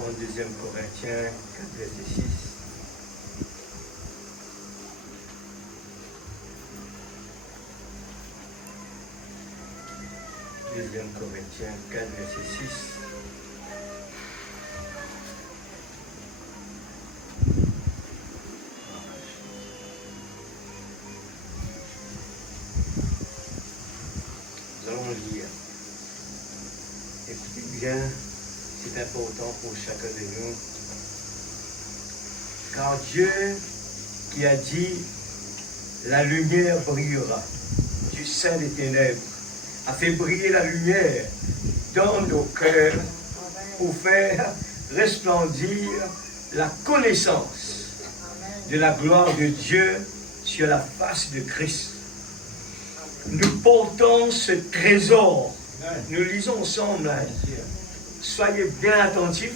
en 2 Corinthiens 4, verset 6. Deuxième Corinthiens 4, verset 6. Nous allons lire. Écoutez bien, c'est important pour chacun de nous. Car Dieu qui a dit, la lumière brillera du sein des ténèbres, a fait briller la lumière dans nos cœurs pour faire resplendir la connaissance de la gloire de Dieu sur la face de Christ. Nous portons ce trésor. Nous lisons ensemble. Soyez bien attentifs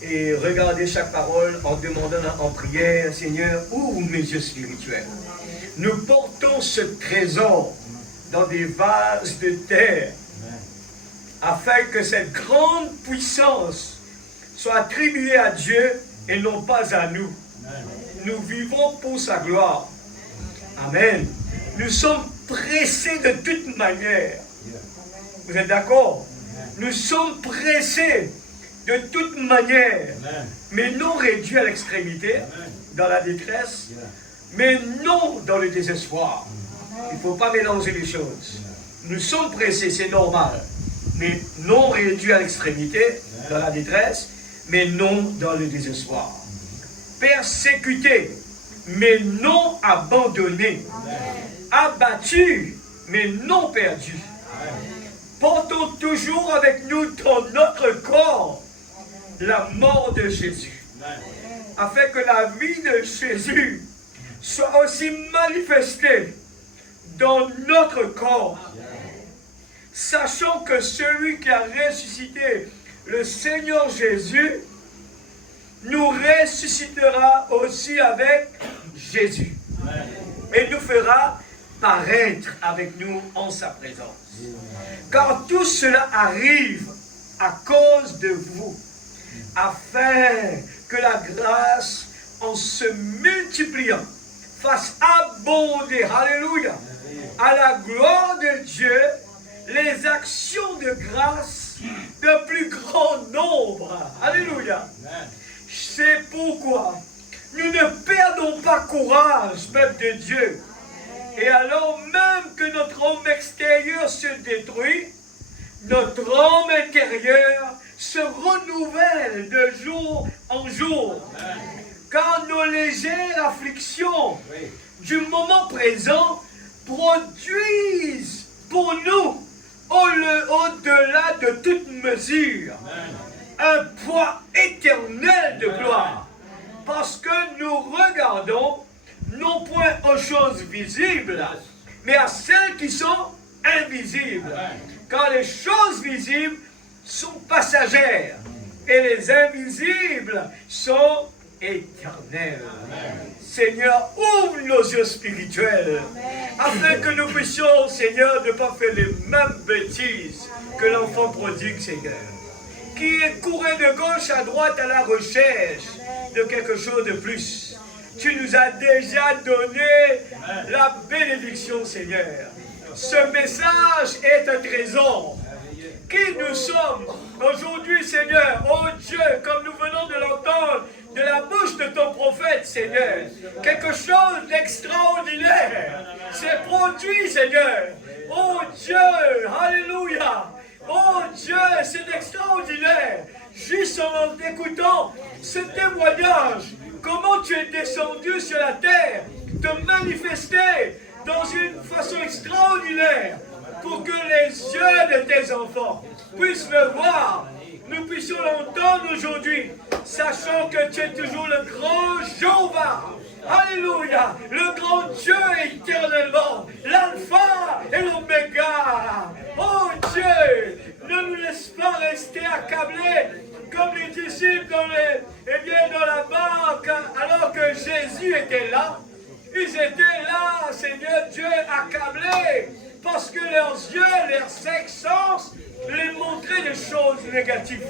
et regardez chaque parole en demandant en prière, Seigneur, ouvre mes yeux spirituels. Nous portons ce trésor dans des vases de terre, afin que cette grande puissance soit attribuée à Dieu et non pas à nous. Nous vivons pour sa gloire. Amen. Nous sommes pressés de toute manière. Vous êtes d'accord? Nous sommes pressés de toute manière, mais non réduits à l'extrémité, dans la détresse, mais non dans le désespoir. Il ne faut pas mélanger les choses. Nous sommes pressés, c'est normal, mais non réduits à l'extrémité, dans la détresse, mais non dans le désespoir. Persécutés, mais non abandonnés. Abattus, mais non perdus. Portons toujours avec nous dans notre corps la mort de Jésus, afin que la vie de Jésus soit aussi manifestée dans notre corps, sachant que celui qui a ressuscité le Seigneur Jésus nous ressuscitera aussi avec Jésus et nous fera paraître avec nous en sa présence. Car tout cela arrive à cause de vous, afin que la grâce, en se multipliant, fasse abonder, alléluia, à la gloire de Dieu, les actions de grâce de plus grand nombre. Alléluia. C'est pourquoi nous ne perdons pas courage, peuple de Dieu. Et alors même que notre homme extérieur se détruit, notre homme intérieur se renouvelle de jour en jour. Car nos légères afflictions du moment présent produisent pour nous, au-delà de toute mesure, un poids éternel de gloire. Parce que nous regardons non point aux choses visibles, mais à celles qui sont invisibles. Car les choses visibles sont passagères et les invisibles sont éternelles. Seigneur, ouvre nos yeux spirituels afin que nous puissions, Seigneur, ne pas faire les mêmes bêtises que l'enfant prodigue, Seigneur, qui courait de gauche à droite à la recherche de quelque chose de plus. Tu nous as déjà donné la bénédiction, Seigneur. Ce message est un trésor. Qui nous sommes aujourd'hui, Seigneur? Oh Dieu, comme nous venons de l'entendre de la bouche de ton prophète, Seigneur, quelque chose d'extraordinaire s'est produit, Seigneur. Oh Dieu, alléluia. Oh Dieu, c'est extraordinaire. Juste en écoutant ce témoignage, comment tu es descendu sur la terre, te manifester dans une façon extraordinaire pour que les yeux de tes enfants puissent le voir. Nous puissions l'entendre aujourd'hui, sachant que tu es toujours le grand Jéhovah. Alléluia, le grand Dieu éternellement, l'alpha et l'oméga. Oh Dieu, ne nous laisse pas rester accablés comme les disciples dans la barque, alors que Jésus était là. Ils étaient là, Seigneur Dieu, accablés, parce que leurs yeux, leurs cinq sens, les montraient des choses négatives.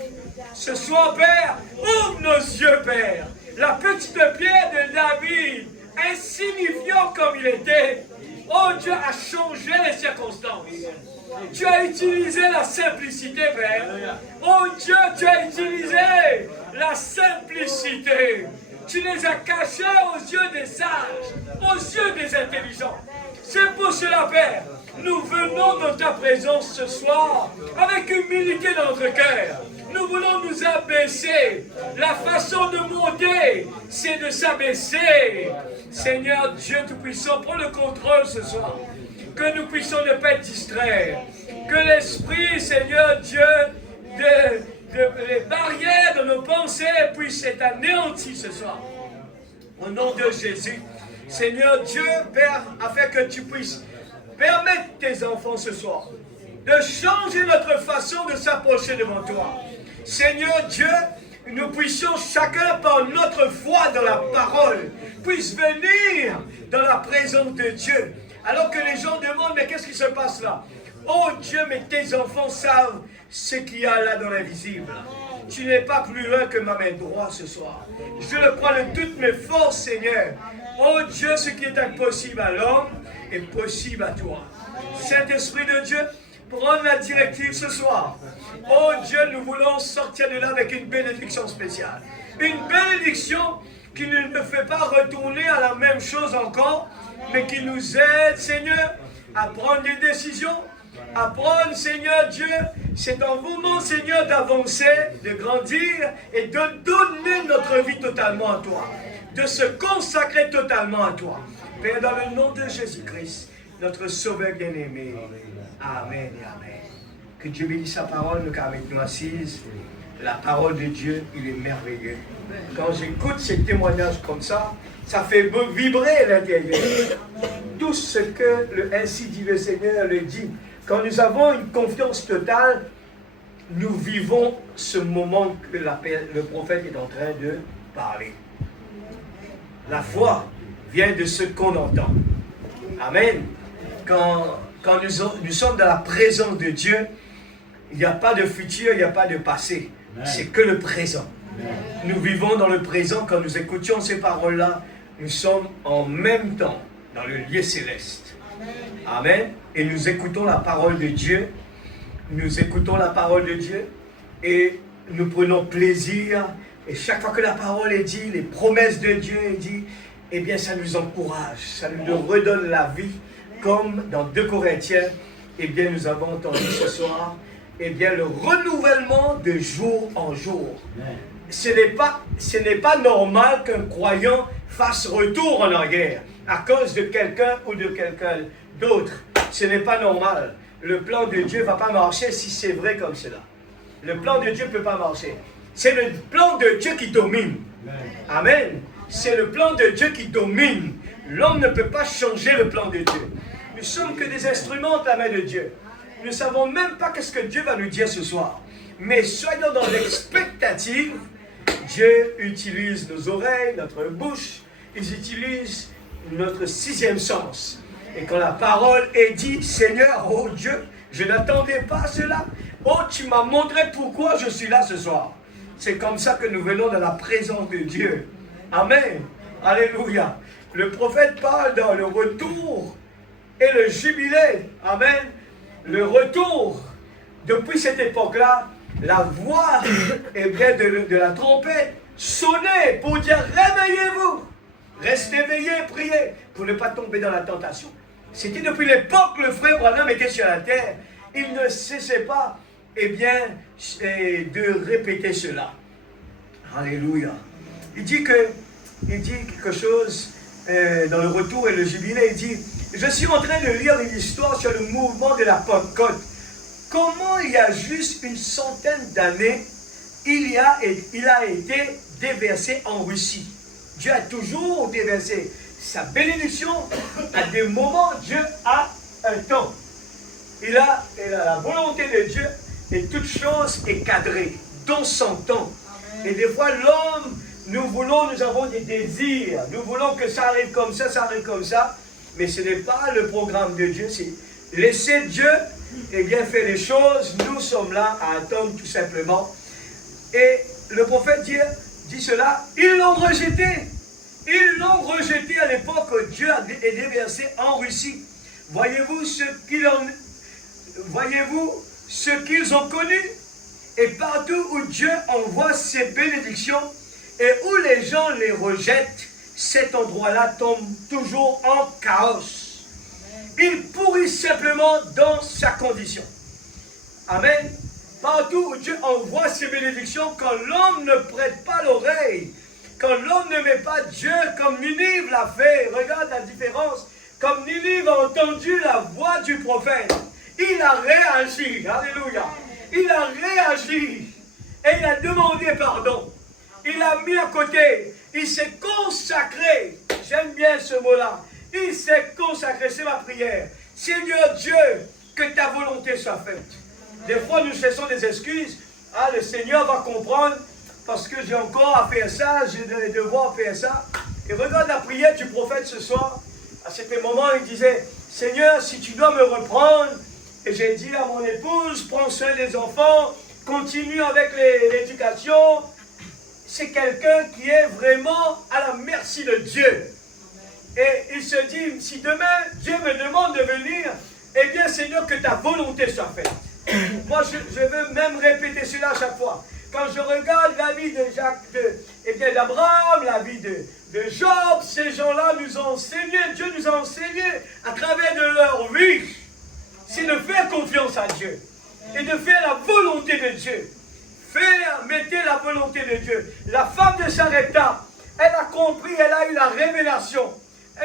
Ce soir, Père, ouvre nos yeux, Père. La petite pierre de David, insignifiant comme il était, oh Dieu a changé les circonstances. Tu as utilisé la simplicité, Père. Oh Dieu, tu as utilisé la simplicité. Tu les as cachés aux yeux des sages, aux yeux des intelligents. C'est pour cela, Père, nous venons dans ta présence ce soir avec humilité dans notre cœur. Nous voulons nous abaisser. La façon de monter, c'est de s'abaisser. Seigneur Dieu Tout-Puissant, prends le contrôle ce soir. Que nous puissions ne pas être distraits. Que l'Esprit, Seigneur Dieu, les barrières de nos pensées puissent être anéanties ce soir. Au nom de Jésus, Seigneur Dieu, Père, afin que tu puisses permettre tes enfants ce soir de changer notre façon de s'approcher devant toi. Seigneur Dieu, nous puissions chacun par notre foi dans la parole, puisse venir dans la présence de Dieu. Alors que les gens demandent, mais qu'est-ce qui se passe là? Oh Dieu, mais tes enfants savent ce qu'il y a là dans l'invisible. Tu n'es pas plus loin que ma main droite ce soir. Je le crois de toutes mes forces, Seigneur. Oh Dieu, ce qui est impossible à l'homme est possible à toi. Saint-Esprit de Dieu, prends la directive ce soir. Oh Dieu, nous voulons sortir de là avec une bénédiction spéciale. Une bénédiction qui ne nous fait pas retourner à la même chose encore, mais qui nous aide, Seigneur, à prendre des décisions, à prendre, Seigneur Dieu, c'est un moment, Seigneur, d'avancer, de grandir et de donner notre vie totalement à toi, de se consacrer totalement à toi. Père, dans le nom de Jésus-Christ, notre Sauveur bien-aimé. Amen et Amen. Que Dieu bénisse sa parole, nous avec nous assises. La parole de Dieu, il est merveilleux. Quand j'écoute ces témoignages comme ça fait vibrer l'intérieur. Tout ce que ainsi dit le Seigneur le dit. Quand nous avons une confiance totale, nous vivons ce moment que le prophète est en train de parler. La foi vient de ce qu'on entend. Amen. Quand nous sommes dans la présence de Dieu, il n'y a pas de futur, il n'y a pas de passé. C'est que le présent. Nous vivons dans le présent. Quand nous écoutions ces paroles-là, nous sommes en même temps dans le lieu céleste. Amen. Et nous écoutons la parole de Dieu. Nous écoutons la parole de Dieu et nous prenons plaisir. Et chaque fois que la parole est dite, les promesses de Dieu est dites, eh bien ça nous encourage, ça nous redonne la vie. Comme dans 2 Corinthiens, eh bien nous avons entendu ce soir, eh bien le renouvellement de jour en jour. Ce n'est pas normal qu'un croyant fasse retour en arrière à cause de quelqu'un ou de quelqu'un d'autre. Ce n'est pas normal. Le plan de Dieu ne va pas marcher si c'est vrai comme cela. Le plan de Dieu ne peut pas marcher. C'est le plan de Dieu qui domine. Amen. C'est le plan de Dieu qui domine. L'homme ne peut pas changer le plan de Dieu. Nous ne sommes que des instruments de la main de Dieu. Nous ne savons même pas ce que Dieu va nous dire ce soir. Mais soyons dans l'expectative. Dieu utilise nos oreilles, notre bouche. Il utilise notre 6e sens. Et quand la parole est dite, Seigneur, oh Dieu, je n'attendais pas cela. Oh, tu m'as montré pourquoi je suis là ce soir. C'est comme ça que nous venons dans la présence de Dieu. Amen. Alléluia. Le prophète parle dans le retour et le jubilé. Amen. Le retour. Depuis cette époque-là, la voix de la trompette sonnait pour dire réveillez-vous. Restez éveillés et priez pour ne pas tomber dans la tentation. C'était depuis l'époque que le frère Branham était sur la terre. Il ne cessait pas, eh bien, de répéter cela. Alléluia. Il dit quelque chose dans le retour et le jubilé. Il dit, je suis en train de lire une histoire sur le mouvement de la Pentecôte. Comment il y a juste une centaine d'années, il a été déversé en Russie. Dieu a toujours déversé sa bénédiction. À des moments, Dieu a un temps. Il a la volonté de Dieu et toute chose est cadrée, dont son temps. Et des fois, l'homme, nous avons des désirs. Nous voulons que ça arrive comme ça, mais ce n'est pas le programme de Dieu. C'est laisser Dieu, eh bien, faire les choses. Nous sommes là à attendre tout simplement Et le prophète dit cela, ils l'ont rejeté. Ils l'ont rejeté à l'époque où Dieu a déversé en Russie. Voyez-vous ce qu'ils ont connu? Et partout où Dieu envoie ses bénédictions et où les gens les rejettent, cet endroit-là tombe toujours en chaos. Il pourrit simplement dans sa condition. Amen. Partout où Dieu envoie ses bénédictions, quand l'homme ne prête pas l'oreille, quand l'homme ne met pas Dieu comme Ninive l'a fait, regarde la différence, comme Ninive a entendu la voix du prophète, il a réagi, alléluia, il a réagi et il a demandé pardon, il a mis à côté, il s'est consacré, j'aime bien ce mot-là, il s'est consacré, c'est ma prière, Seigneur Dieu, que ta volonté soit faite. Des fois nous cherchons des excuses, ah le Seigneur va comprendre, parce que j'ai encore à faire ça, j'ai des devoirs à faire ça. Et regarde la prière du prophète ce soir. À cet moment, il disait, Seigneur, si tu dois me reprendre, et j'ai dit à mon épouse, prends soin des enfants, continue avec l'éducation. C'est quelqu'un qui est vraiment à la merci de Dieu. Et il se dit, si demain Dieu me demande de venir, eh bien Seigneur, que ta volonté soit faite. Moi, je veux même répéter cela à chaque fois. Quand je regarde la vie d'Abraham, la vie de Job, ces gens-là nous ont enseigné, Dieu nous a enseigné à travers de leur vie, c'est de faire confiance à Dieu et de faire la volonté de Dieu. Mettez la volonté de Dieu. La femme de Sarepta, elle a compris, elle a eu la révélation,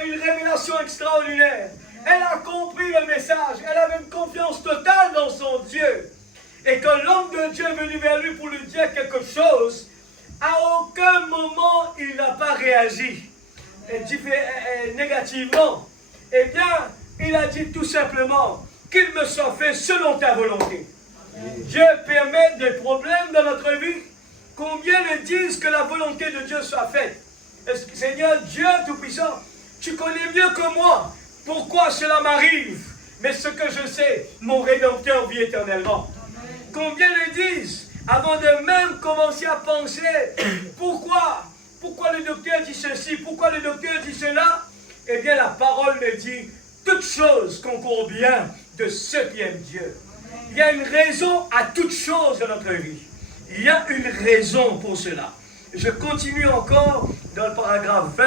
une révélation extraordinaire. Elle a compris le message, elle avait une confiance totale dans son Dieu. Et quand l'homme de Dieu est venu vers lui pour lui dire quelque chose, à aucun moment il n'a pas réagi négativement. Eh bien, il a dit tout simplement qu'il me soit fait selon ta volonté. Dieu permet des problèmes dans notre vie. Combien le disent que la volonté de Dieu soit faite? Est-ce que Seigneur Dieu Tout-Puissant, tu connais mieux que moi pourquoi cela m'arrive? Mais ce que je sais, mon Rédempteur vit éternellement. Combien le disent avant de même commencer à penser pourquoi le docteur dit ceci, pourquoi le docteur dit cela? Eh bien la parole me dit toute chose concourt bien de ceux qui aiment Dieu. Il y a une raison à toute chose dans notre vie. Il y a une raison pour cela. Je continue encore dans le paragraphe 20.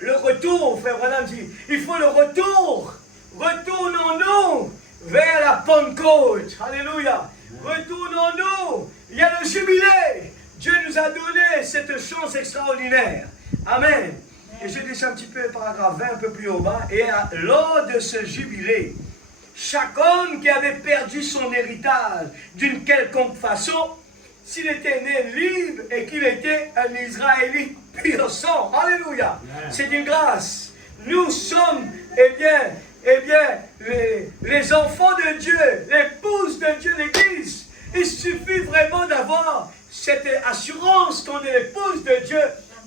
Le retour, frère Branham dit, il faut le retour. Retournons-nous vers la Pentecôte. Alléluia. Retournons-nous. Il y a le jubilé. Dieu nous a donné cette chance extraordinaire. Amen. Et je descends un petit peu le paragraphe 20, un peu plus au bas. Et lors de ce jubilé, chaque homme qui avait perdu son héritage d'une quelconque façon, s'il était né libre et qu'il était un Israélite pur sang, alléluia, c'est une grâce. Nous sommes, les enfants de Dieu, l'épouse de Dieu, l'Église. Il suffit vraiment d'avoir cette assurance qu'on est l'épouse de Dieu.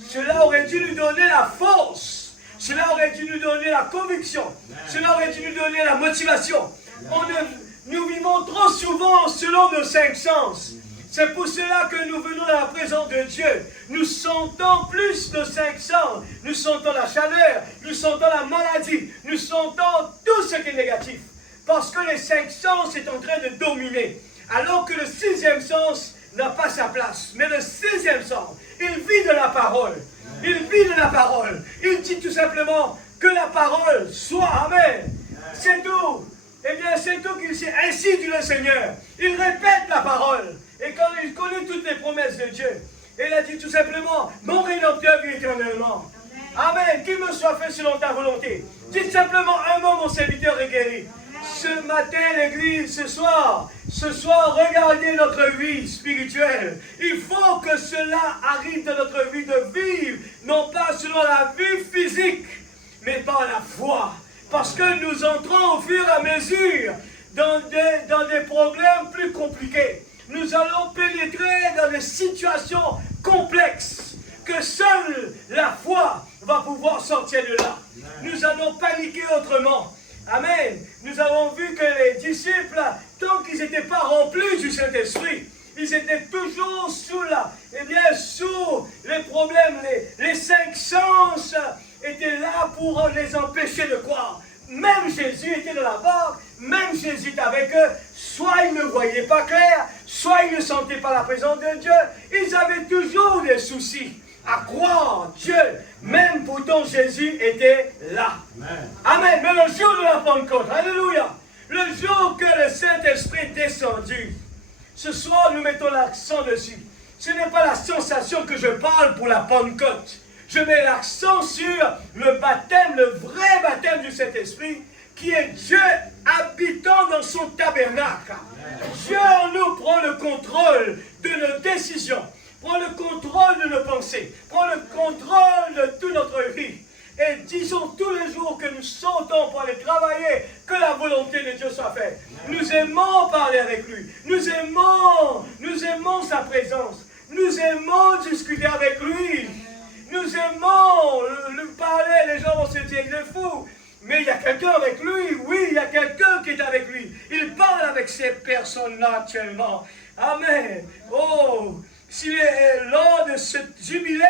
Cela aurait dû nous donner la force. Cela aurait dû nous donner la conviction. Cela aurait dû nous donner la motivation. Nous vivons trop souvent selon nos cinq sens. C'est pour cela que nous venons à la présence de Dieu. Nous sentons plus nos cinq sens. Nous sentons la chaleur, nous sentons la maladie, nous sentons tout ce qui est négatif. Parce que les cinq sens sont en train de dominer. Alors que le sixième sens n'a pas sa place. Mais le sixième sens, il vit de la parole. Il vit de la parole. Il dit tout simplement que la parole soit. Amen. C'est tout. Eh bien, c'est tout qu'il sait. Ainsi dit le Seigneur. Il répète la parole. Et quand il connaît toutes les promesses de Dieu, il a dit tout simplement, mon Rédempteur vit éternellement. Amen. Qu'il me soit fait selon ta volonté. Dites simplement un mot, mon serviteur est guéri. Ce matin, l'église, ce soir, regardez notre vie spirituelle. Il faut que cela arrive dans notre vie de vivre, non pas selon la vie physique, mais par la foi. Parce que nous entrons au fur et à mesure dans des problèmes plus compliqués. Nous allons pénétrer dans des situations complexes que seule la foi va pouvoir sortir de là. Nous allons paniquer autrement. Amen. Nous avons vu que les disciples, tant qu'ils n'étaient pas remplis du Saint-Esprit, Ils étaient toujours sous les problèmes, les cinq sens étaient là pour les empêcher de croire. Même Jésus était dans la barque, même Jésus était avec eux, soit ils ne voyaient pas clair, soit ils ne sentaient pas la présence de Dieu. Ils avaient toujours des soucis à croire Dieu, même pourtant Jésus était là. Amen. Amen. Mais le jour de la Pentecôte, alléluia, le jour que le Saint-Esprit est descendu, ce soir nous mettons l'accent dessus. Ce n'est pas la sensation que je parle pour la Pentecôte. Je mets l'accent sur le baptême, le vrai baptême du Saint-Esprit, qui est Dieu habitant dans son tabernacle. Dieu en nous prend le contrôle de nos décisions, prend le contrôle de nos pensées, prend le contrôle de toute notre vie. Et disons tous les jours que nous sentons pour aller travailler, que la volonté de Dieu soit faite. Nous aimons parler avec lui, nous aimons sa présence, nous aimons discuter avec lui. Nous aimons lui parler, les gens vont se dire, il est fou. Mais il y a quelqu'un avec lui, oui, il y a quelqu'un qui est avec lui. Il parle avec ces personnes-là actuellement. Amen. Oh, s'il est lors de ce jubilé,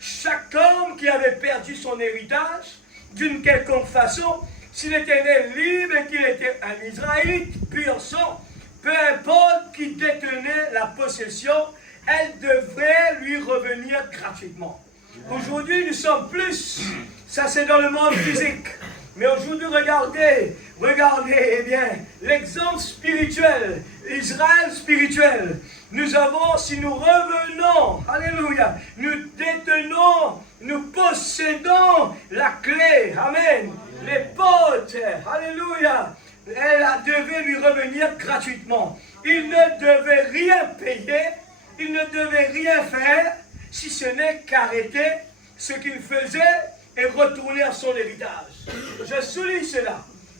chaque homme qui avait perdu son héritage, d'une quelconque façon, s'il était né libre et qu'il était un Israélite, pur sang, peu importe qui détenait la possession, elle devrait lui revenir gratuitement. Aujourd'hui, nous sommes plus, ça c'est dans le monde physique, mais aujourd'hui, regardez, eh bien, l'exemple spirituel, Israël spirituel. Nous avons, si nous revenons, alléluia, nous détenons, nous possédons la clé, amen, les portes, alléluia, elle devait lui revenir gratuitement. Il ne devait rien payer, il ne devait rien faire, si ce n'est qu'arrêter ce qu'il faisait et retourner à son héritage. Je souligne cela.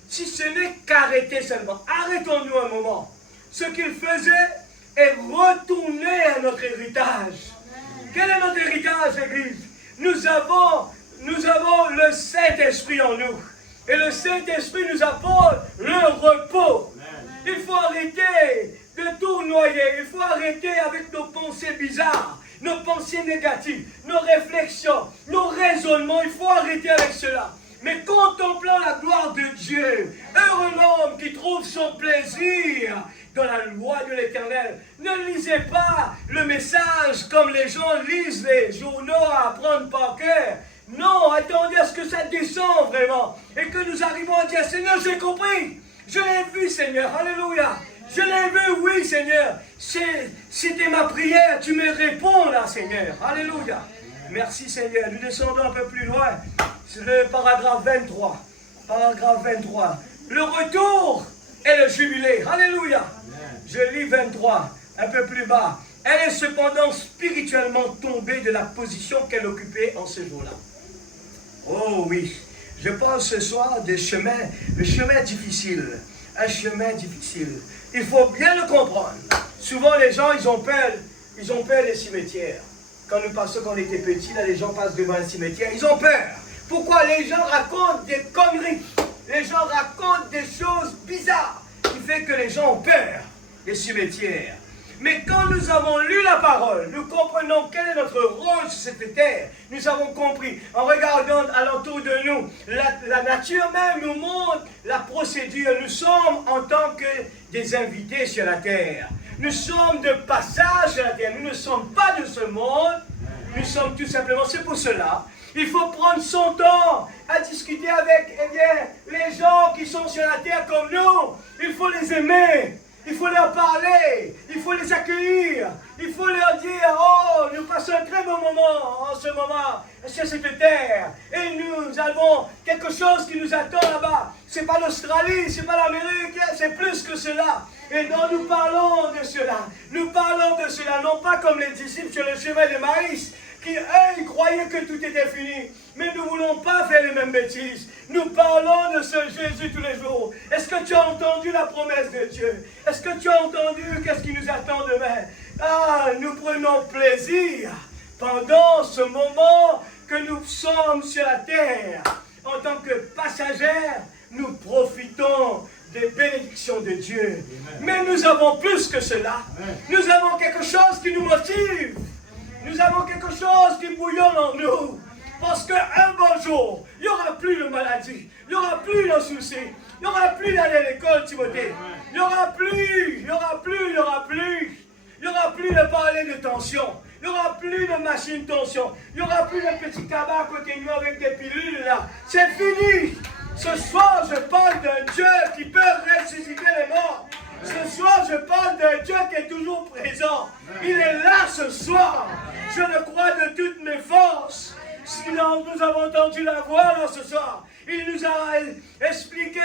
Si ce n'est qu'arrêter seulement, arrêtons-nous un moment. Ce qu'il faisait est retourner à notre héritage. Quel est notre héritage, Église? Nous avons le Saint-Esprit en nous. Et le Saint-Esprit nous apporte le repos. Il faut arrêter de tournoyer. Il faut arrêter avec nos pensées bizarres, nos pensées négatives, nos réflexions, nos raisonnements. Il faut arrêter avec cela. Mais contemplant la gloire de Dieu, heureux l'homme qui trouve son plaisir dans la loi de l'Éternel. Ne lisez pas le message comme les gens lisent les journaux à apprendre par cœur. Non, attendez à ce que ça descende vraiment. Et que nous arrivons à dire, Seigneur, j'ai compris. Je l'ai vu, Seigneur. Alléluia. Je l'ai vu, oui, Seigneur. C'était ma prière. Tu me réponds là, Seigneur. Alléluia. Merci, Seigneur. Nous descendons un peu plus loin. C'est le paragraphe 23. Paragraphe 23. Le retour et le jubilé. Alléluia. Je lis 23, un peu plus bas. Elle est cependant spirituellement tombée de la position qu'elle occupait en ce jour-là. Oh oui. Je parle ce soir des chemins, le chemin difficile. Un chemin difficile. Il faut bien le comprendre. Souvent, les gens, ils ont peur des cimetières. Quand nous passons, quand on était petits, là, les gens passent devant un cimetière, ils ont peur. Pourquoi? Les gens racontent des conneries. Les gens racontent des choses bizarres, qui fait que les gens ont peur des cimetières. Mais quand nous avons lu la parole, nous comprenons quel est notre rôle sur cette terre. Nous avons compris, en regardant alentour de nous, la nature même nous montre la procédure. Nous sommes en tant que des invités sur la terre. Nous sommes de passage sur la terre. Nous ne sommes pas de ce monde. Nous sommes tout simplement, c'est pour cela, il faut prendre son temps à discuter avec les gens qui sont sur la terre comme nous. Il faut les aimer. Il faut leur parler, il faut les accueillir, il faut leur dire, oh, nous passons un très bon moment en ce moment sur cette terre. Et nous avons quelque chose qui nous attend là-bas. Ce n'est pas l'Australie, ce n'est pas l'Amérique, c'est plus que cela. Et donc nous parlons de cela. Nous parlons de cela, non pas comme les disciples sur le chemin de Maïs, qui, eux, ils croyaient que tout était fini. Mais nous ne voulons pas faire les mêmes bêtises. Nous parlons de ce Jésus tous les jours. Est-ce que tu as entendu la promesse de Dieu? Est-ce que tu as entendu qu'est-ce qui nous attend demain? Ah, nous prenons plaisir pendant ce moment que nous sommes sur la terre. En tant que passagers, nous profitons des bénédictions de Dieu. Mais nous avons plus que cela. Nous avons quelque chose qui nous motive. Nous avons quelque chose qui bouillonne en nous. Parce qu'un bon jour, il n'y aura plus de maladie. Il n'y aura plus de soucis. Il n'y aura plus d'aller à l'école, Timothée. Il n'y aura plus de parler de tension. Il n'y aura plus de machine tension. Il n'y aura plus de petits tabac à côté de nous avec des pilules là. C'est fini. Ce soir, je parle d'un Dieu qui peut ressusciter les morts. Ce soir, je parle d'un Dieu qui est toujours présent. Il est là ce soir. Je le crois de toutes mes forces. Nous avons entendu la voix là ce soir. Il nous a expliqué.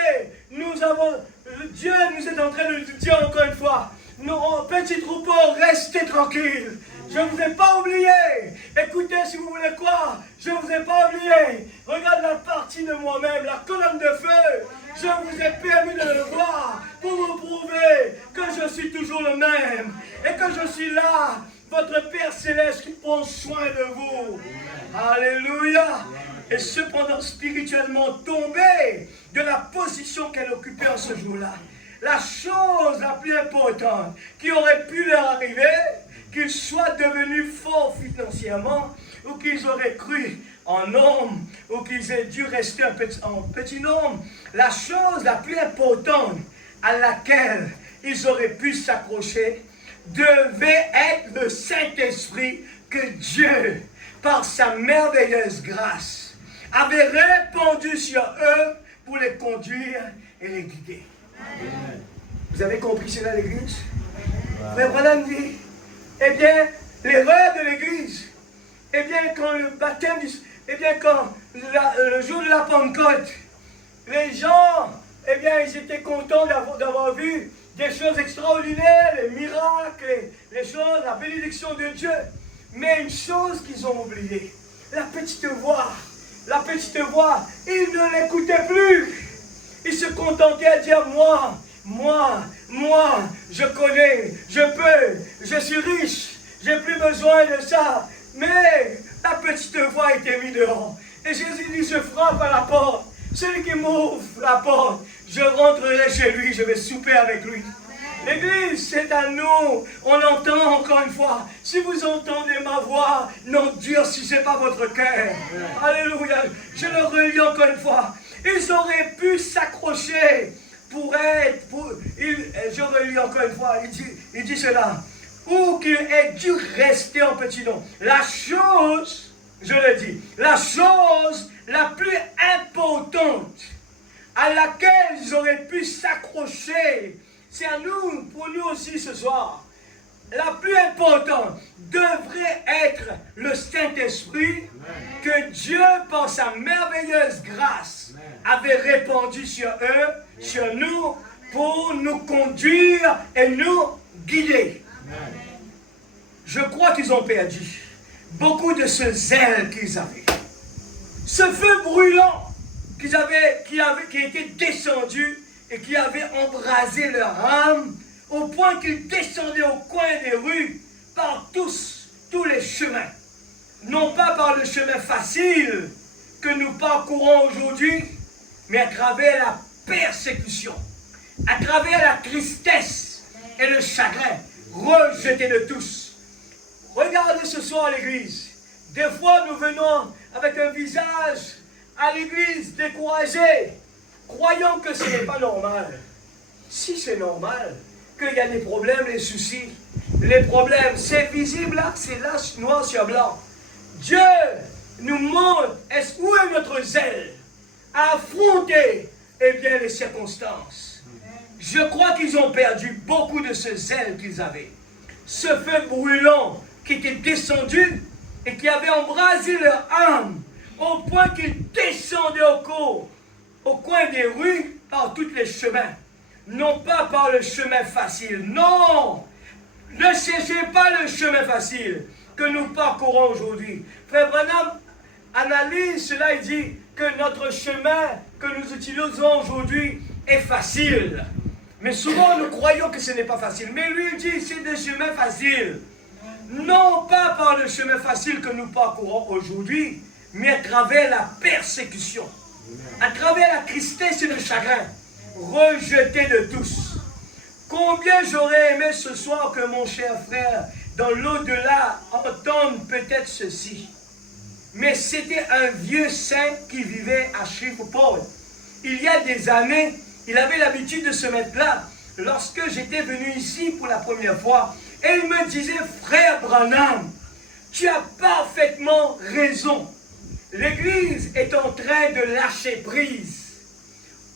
Dieu nous est en train de dire encore une fois. Nos petits troupeaux, restez tranquilles. Je ne vous ai pas oublié. Écoutez, si vous voulez quoi, je ne vous ai pas oublié. Regarde la partie de moi-même, la colonne de feu. Je vous ai permis de le voir pour vous prouver que je suis toujours le même et que je suis là, votre Père Céleste qui prend soin de vous. Alléluia. Et cependant, spirituellement tombée de la position qu'elle occupait en ce jour-là. La chose la plus importante qui aurait pu leur arriver, qu'ils soient devenus forts financièrement, ou qu'ils auraient cru en homme, ou qu'ils aient dû rester en petit nombre, la chose la plus importante à laquelle ils auraient pu s'accrocher devait être le Saint-Esprit que Dieu, par sa merveilleuse grâce, avait répandu sur eux pour les conduire et les guider. Amen. Vous avez compris cela, l'Église? Frère Branham dit, eh bien, l'erreur de l'Église, eh bien, quand le baptême, eh bien, quand le jour de la Pentecôte, les gens, eh bien, ils étaient contents d'avoir vu des choses extraordinaires, les miracles, les choses, la bénédiction de Dieu. Mais une chose qu'ils ont oubliée, la petite voix, ils ne l'écoutaient plus. Ils se contentaient à dire, moi, je connais, je peux, je suis riche, j'ai plus besoin de ça. Mais la petite voix était mise dehors. Et Jésus dit, je frappe à la porte. Celui qui m'ouvre la porte, je rentrerai chez lui, je vais souper avec lui. L'Église, c'est à nous. On entend encore une fois. Si vous entendez ma voix, n'endurcissez pas votre cœur. Alléluia. Je le relis encore une fois. Ils auraient pu s'accrocher je relis encore une fois. Il dit cela. Ou qu'il ait dû rester en petit nom. La chose, je le dis, la chose la plus importante à laquelle ils auraient pu s'accrocher, c'est à nous, pour nous aussi ce soir. La plus importante devrait être le Saint-Esprit que Dieu, par sa merveilleuse grâce, avait répandu sur eux, sur nous, pour nous conduire et nous guider. Je crois qu'ils ont perdu beaucoup de ce zèle qu'ils avaient. Ce feu brûlant qui était descendu et qui avait embrasé leur âme au point qu'ils descendaient au coin des rues par tous les chemins. Non pas par le chemin facile que nous parcourons aujourd'hui, mais à travers la persécution, à travers la tristesse et le chagrin, rejetés de tous. Regardez ce soir l'Église. Des fois, nous venons avec un visage à l'Église découragé, croyant que ce n'est pas normal. Si c'est normal, qu'il y a des problèmes, des soucis, les problèmes, c'est visible là, c'est là, noir sur blanc. Dieu nous montre où est notre zèle à affronter les circonstances. Je crois qu'ils ont perdu beaucoup de ce zèle qu'ils avaient. Ce feu brûlant qui était descendu et qui avait embrasé leur âme au point qu'ils descendaient au coin des rues par tous les chemins. Non pas par le chemin facile. Non! Ne cherchez pas le chemin facile que nous parcourons aujourd'hui. Frère Branham analyse cela et dit que notre chemin que nous utilisons aujourd'hui est facile. Mais souvent nous croyons que ce n'est pas facile. Mais lui dit c'est des chemins faciles. Non pas par le chemin facile que nous parcourons aujourd'hui, mais à travers la persécution, à travers la tristesse et le chagrin. rejeté de tous. Combien j'aurais aimé ce soir que mon cher frère, dans l'au-delà, entende peut-être ceci. Mais c'était un vieux saint qui vivait à Shreveport. Il y a des années, il avait l'habitude de se mettre là. Lorsque j'étais venu ici pour la première fois, et il me disait, frère Branham, tu as parfaitement raison. L'Église est en train de lâcher prise.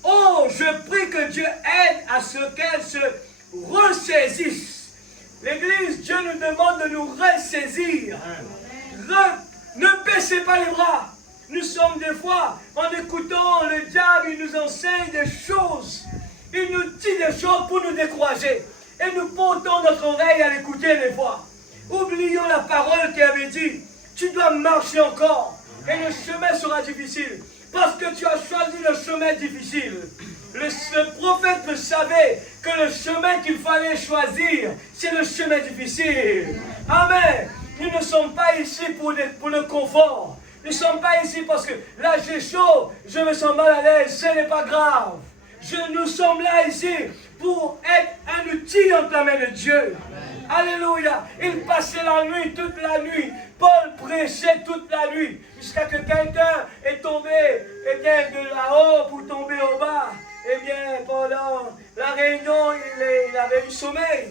Oh, je prie que Dieu aide à ce qu'elle se ressaisisse. L'Église, Dieu nous demande de nous ressaisir. Ne baissez pas les bras. Nous sommes des fois, en écoutant le diable, il nous enseigne des choses. Il nous dit des choses pour nous décourager. Et nous portons notre oreille à l'écouter des fois. Oublions la parole qui avait dit, tu dois marcher encore. Et le chemin sera difficile. Parce que tu as choisi le chemin difficile. Le prophète le savait que le chemin qu'il fallait choisir, c'est le chemin difficile. Amen. Nous ne sommes pas ici pour le confort. Nous ne sommes pas ici parce que là j'ai chaud, je me sens mal à l'aise, ce n'est pas grave. Nous sommes là ici pour être un outil entre la main de Dieu. Amen. Alléluia. Il passait la nuit, toute la nuit. Paul prêchait toute la nuit. Jusqu'à que quelqu'un est tombé, eh bien, de là-haut pour tomber au bas. Eh bien, pendant la réunion, il avait eu sommeil.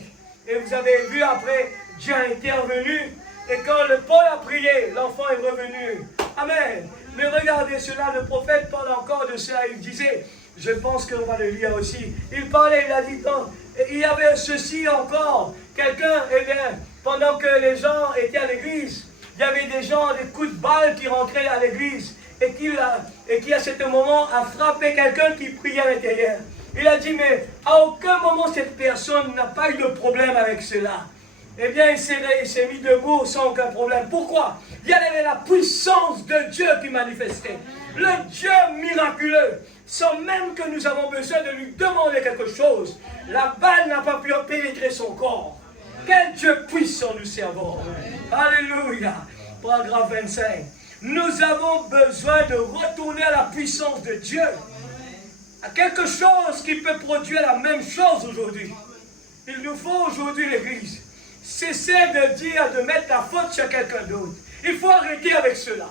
Et vous avez vu après, Dieu a intervenu. Et quand le Paul a prié, l'enfant est revenu. Amen. Mais regardez cela, le prophète parle encore de cela. Il disait, je pense qu'on va le lire aussi. Il parlait, il a dit, non, il y avait ceci encore. Quelqu'un, eh bien, pendant que les gens étaient à l'église, il y avait des gens, des coups de balle qui rentraient à l'église et qui à ce moment a frappé quelqu'un qui priait à l'intérieur. Il a dit, mais à aucun moment cette personne n'a pas eu de problème avec cela. Eh bien, il s'est mis debout sans aucun problème. Pourquoi? Il y avait la puissance de Dieu qui manifestait. Le Dieu miraculeux. Sans même que nous avons besoin de lui demander quelque chose. La balle n'a pas pu pénétrer son corps. Quel Dieu puissant nous servons. Alléluia. Paragraphe 25. Nous avons besoin de retourner à la puissance de Dieu. À quelque chose qui peut produire la même chose aujourd'hui. Il nous faut aujourd'hui l'Église. Cessez de dire, de mettre la faute sur quelqu'un d'autre. Il faut arrêter avec cela.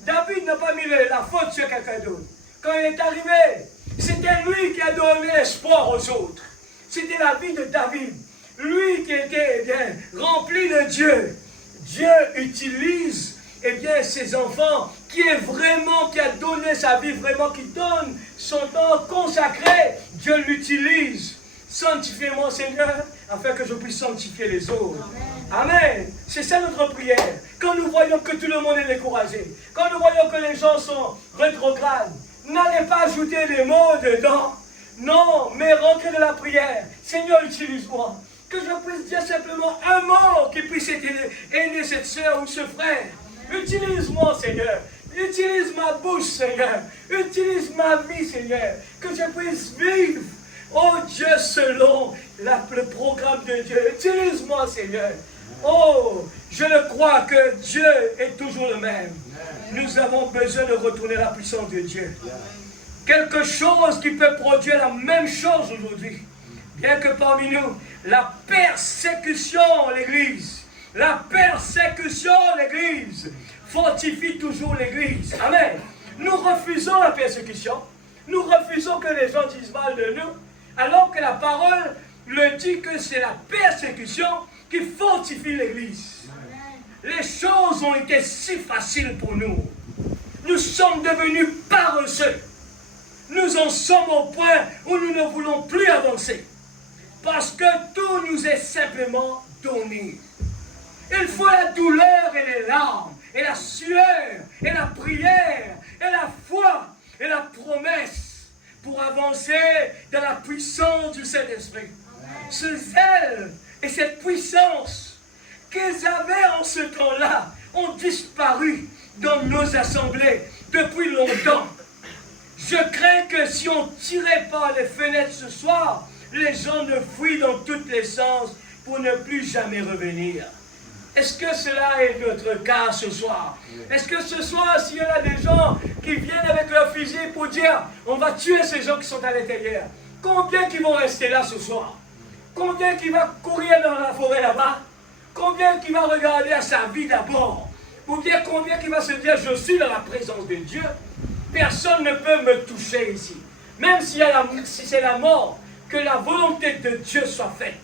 David n'a pas mis la faute sur quelqu'un d'autre. Quand il est arrivé, c'était lui qui a donné l'espoir aux autres. C'était la vie de David. Lui qui était rempli de Dieu. Dieu utilise ses enfants qui a donné sa vie vraiment, qui donne son temps consacré. Dieu l'utilise. Sanctifie-moi, Seigneur, afin que je puisse sanctifier les autres. Amen. C'est ça notre prière. Quand nous voyons que tout le monde est découragé, quand nous voyons que les gens sont rétrogrades, n'allez pas ajouter des mots dedans. Non, mais rentrez dans la prière. Seigneur, utilise-moi. Que je puisse dire simplement un mot qui puisse aider cette soeur ou ce frère. Utilise-moi, Seigneur. Utilise ma bouche, Seigneur. Utilise ma vie, Seigneur. Que je puisse vivre. Oh Dieu, selon le programme de Dieu. Utilise-moi, Seigneur. Oh, je le crois que Dieu est toujours le même. Nous avons besoin de retourner à la puissance de Dieu. Quelque chose qui peut produire la même chose aujourd'hui. Bien que parmi nous, la persécution, l'Église, fortifie toujours l'Église. Amen. Nous refusons la persécution. Nous refusons que les gens disent mal de nous. Alors que la parole le dit que c'est la persécution qui fortifie l'Église. Les choses ont été si faciles pour nous. Nous sommes devenus paresseux. Nous en sommes au point où nous ne voulons plus avancer. Parce que tout nous est simplement donné. Il faut la douleur et les larmes, et la sueur, et la prière, et la foi, et la promesse pour avancer dans la puissance du Saint-Esprit. Ce zèle et cette puissance qu'ils avaient en ce temps-là ont disparu dans nos assemblées depuis longtemps. Je crains que si on tirait par les fenêtres ce soir, les gens ne fuient dans tous les sens pour ne plus jamais revenir. Est-ce que cela est notre cas ce soir? Est-ce que ce soir, s'il y en a des gens qui viennent avec leur fusil pour dire on va tuer ces gens qui sont à l'intérieur, Combien qui vont rester là ce soir? Combien qui va courir dans la forêt là-bas? Combien qui va regarder à sa vie d'abord? Ou bien combien qui va se dire, je suis dans la présence de Dieu? Personne ne peut me toucher ici. Même si c'est la mort, que la volonté de Dieu soit faite.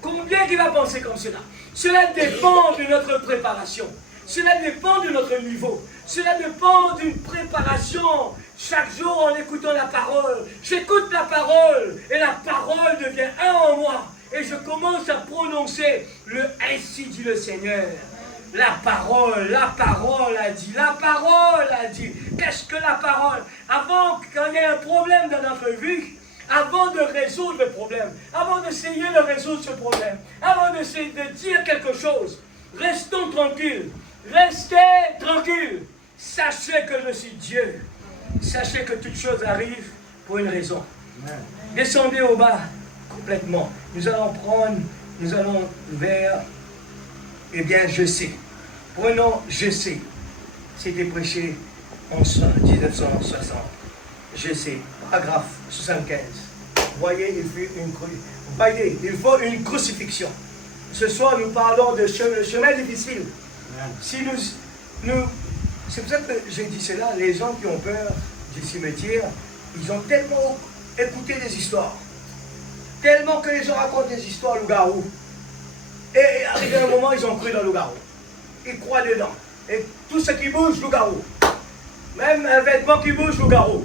Combien qui va penser comme cela? Cela dépend de notre préparation. Cela dépend de notre niveau. Cela dépend d'une préparation. Chaque jour en écoutant la parole, j'écoute la parole et la parole devient un en moi. Et je commence à prononcer le ainsi dit le Seigneur. La parole a dit, la parole a dit. Qu'est-ce que la parole? Avant qu'il y ait un problème dans notre vie, avant de résoudre le problème, avant d'essayer de résoudre ce problème, avant d'essayer de dire quelque chose, restons tranquilles, restez tranquilles. Sachez que je suis Dieu. Sachez que toute chose arrive pour une raison. Descendez au bas complètement. Nous allons vers, eh bien, je sais. Prenons je sais. C'était prêché en 1960. Je sais. Paragraphe 75. Voyez, il faut une crucifixion. Ce soir, nous parlons de chemin difficile. Si c'est pour ça que j'ai dit cela, les gens qui ont peur du cimetière, ils ont tellement écouté des histoires. Tellement que les gens racontent des histoires loup-garou. Et arrivé un moment, ils ont cru dans loup-garou. Ils croient dedans. Et tout ce qui bouge, loup-garou. Même un vêtement qui bouge, loup-garou.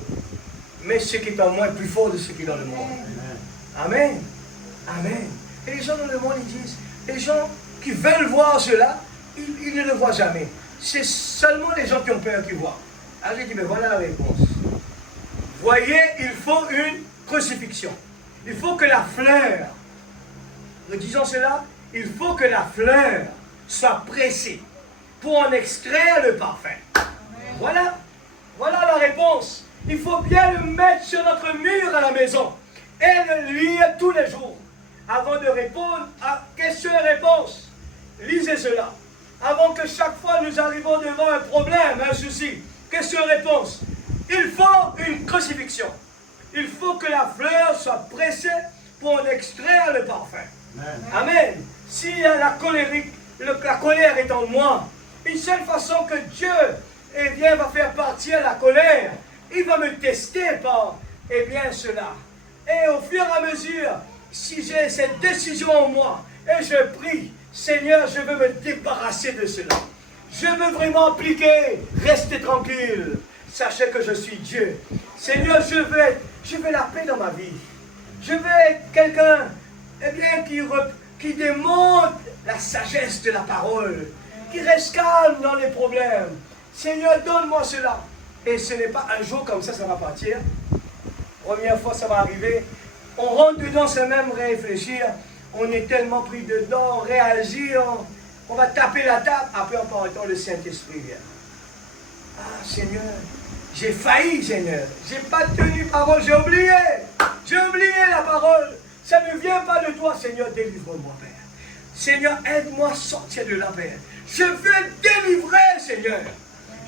Mais ce qui est en moi est plus fort de ce qui est dans le monde. Amen. Amen. Et les gens dans le monde, ils disent, les gens qui veulent voir cela, ils ne le voient jamais. C'est seulement les gens qui ont peur qui voient. Alors j'ai dit, mais voilà la réponse. Voyez, il faut une crucifixion. Il faut que la fleur, nous disons cela, il faut que la fleur soit pressée pour en extraire le parfum. Voilà la réponse. Il faut bien le mettre sur notre mur à la maison et le lire tous les jours. Avant de répondre à questions et réponses, lisez cela. Avant que chaque fois nous arrivons devant un problème, un souci, question-réponse, il faut une crucifixion. Il faut que la fleur soit pressée pour en extraire le parfum. Amen. Si la colère est en moi, une seule façon que Dieu va faire partir la colère, il va me tester par cela. Et au fur et à mesure, si j'ai cette décision en moi, et je prie, Seigneur, je veux me débarrasser de cela. Je veux vraiment appliquer. Restez tranquille. Sachez que je suis Dieu. Seigneur, je veux la paix dans ma vie. Je veux être quelqu'un qui démontre la sagesse de la parole, qui reste calme dans les problèmes. Seigneur, donne-moi cela. Et ce n'est pas un jour comme ça va partir. Première fois, ça va arriver. On rentre dedans sans même réfléchir. On est tellement pris dedans, on réagit, on va taper la table. Après, en partant, le Saint-Esprit vient. Ah, Seigneur, j'ai failli, Seigneur. J'ai pas tenu parole, j'ai oublié. J'ai oublié la parole. Ça ne vient pas de toi, Seigneur, délivre-moi, Père. Seigneur, aide-moi à sortir de la paix. Je veux délivrer, Seigneur.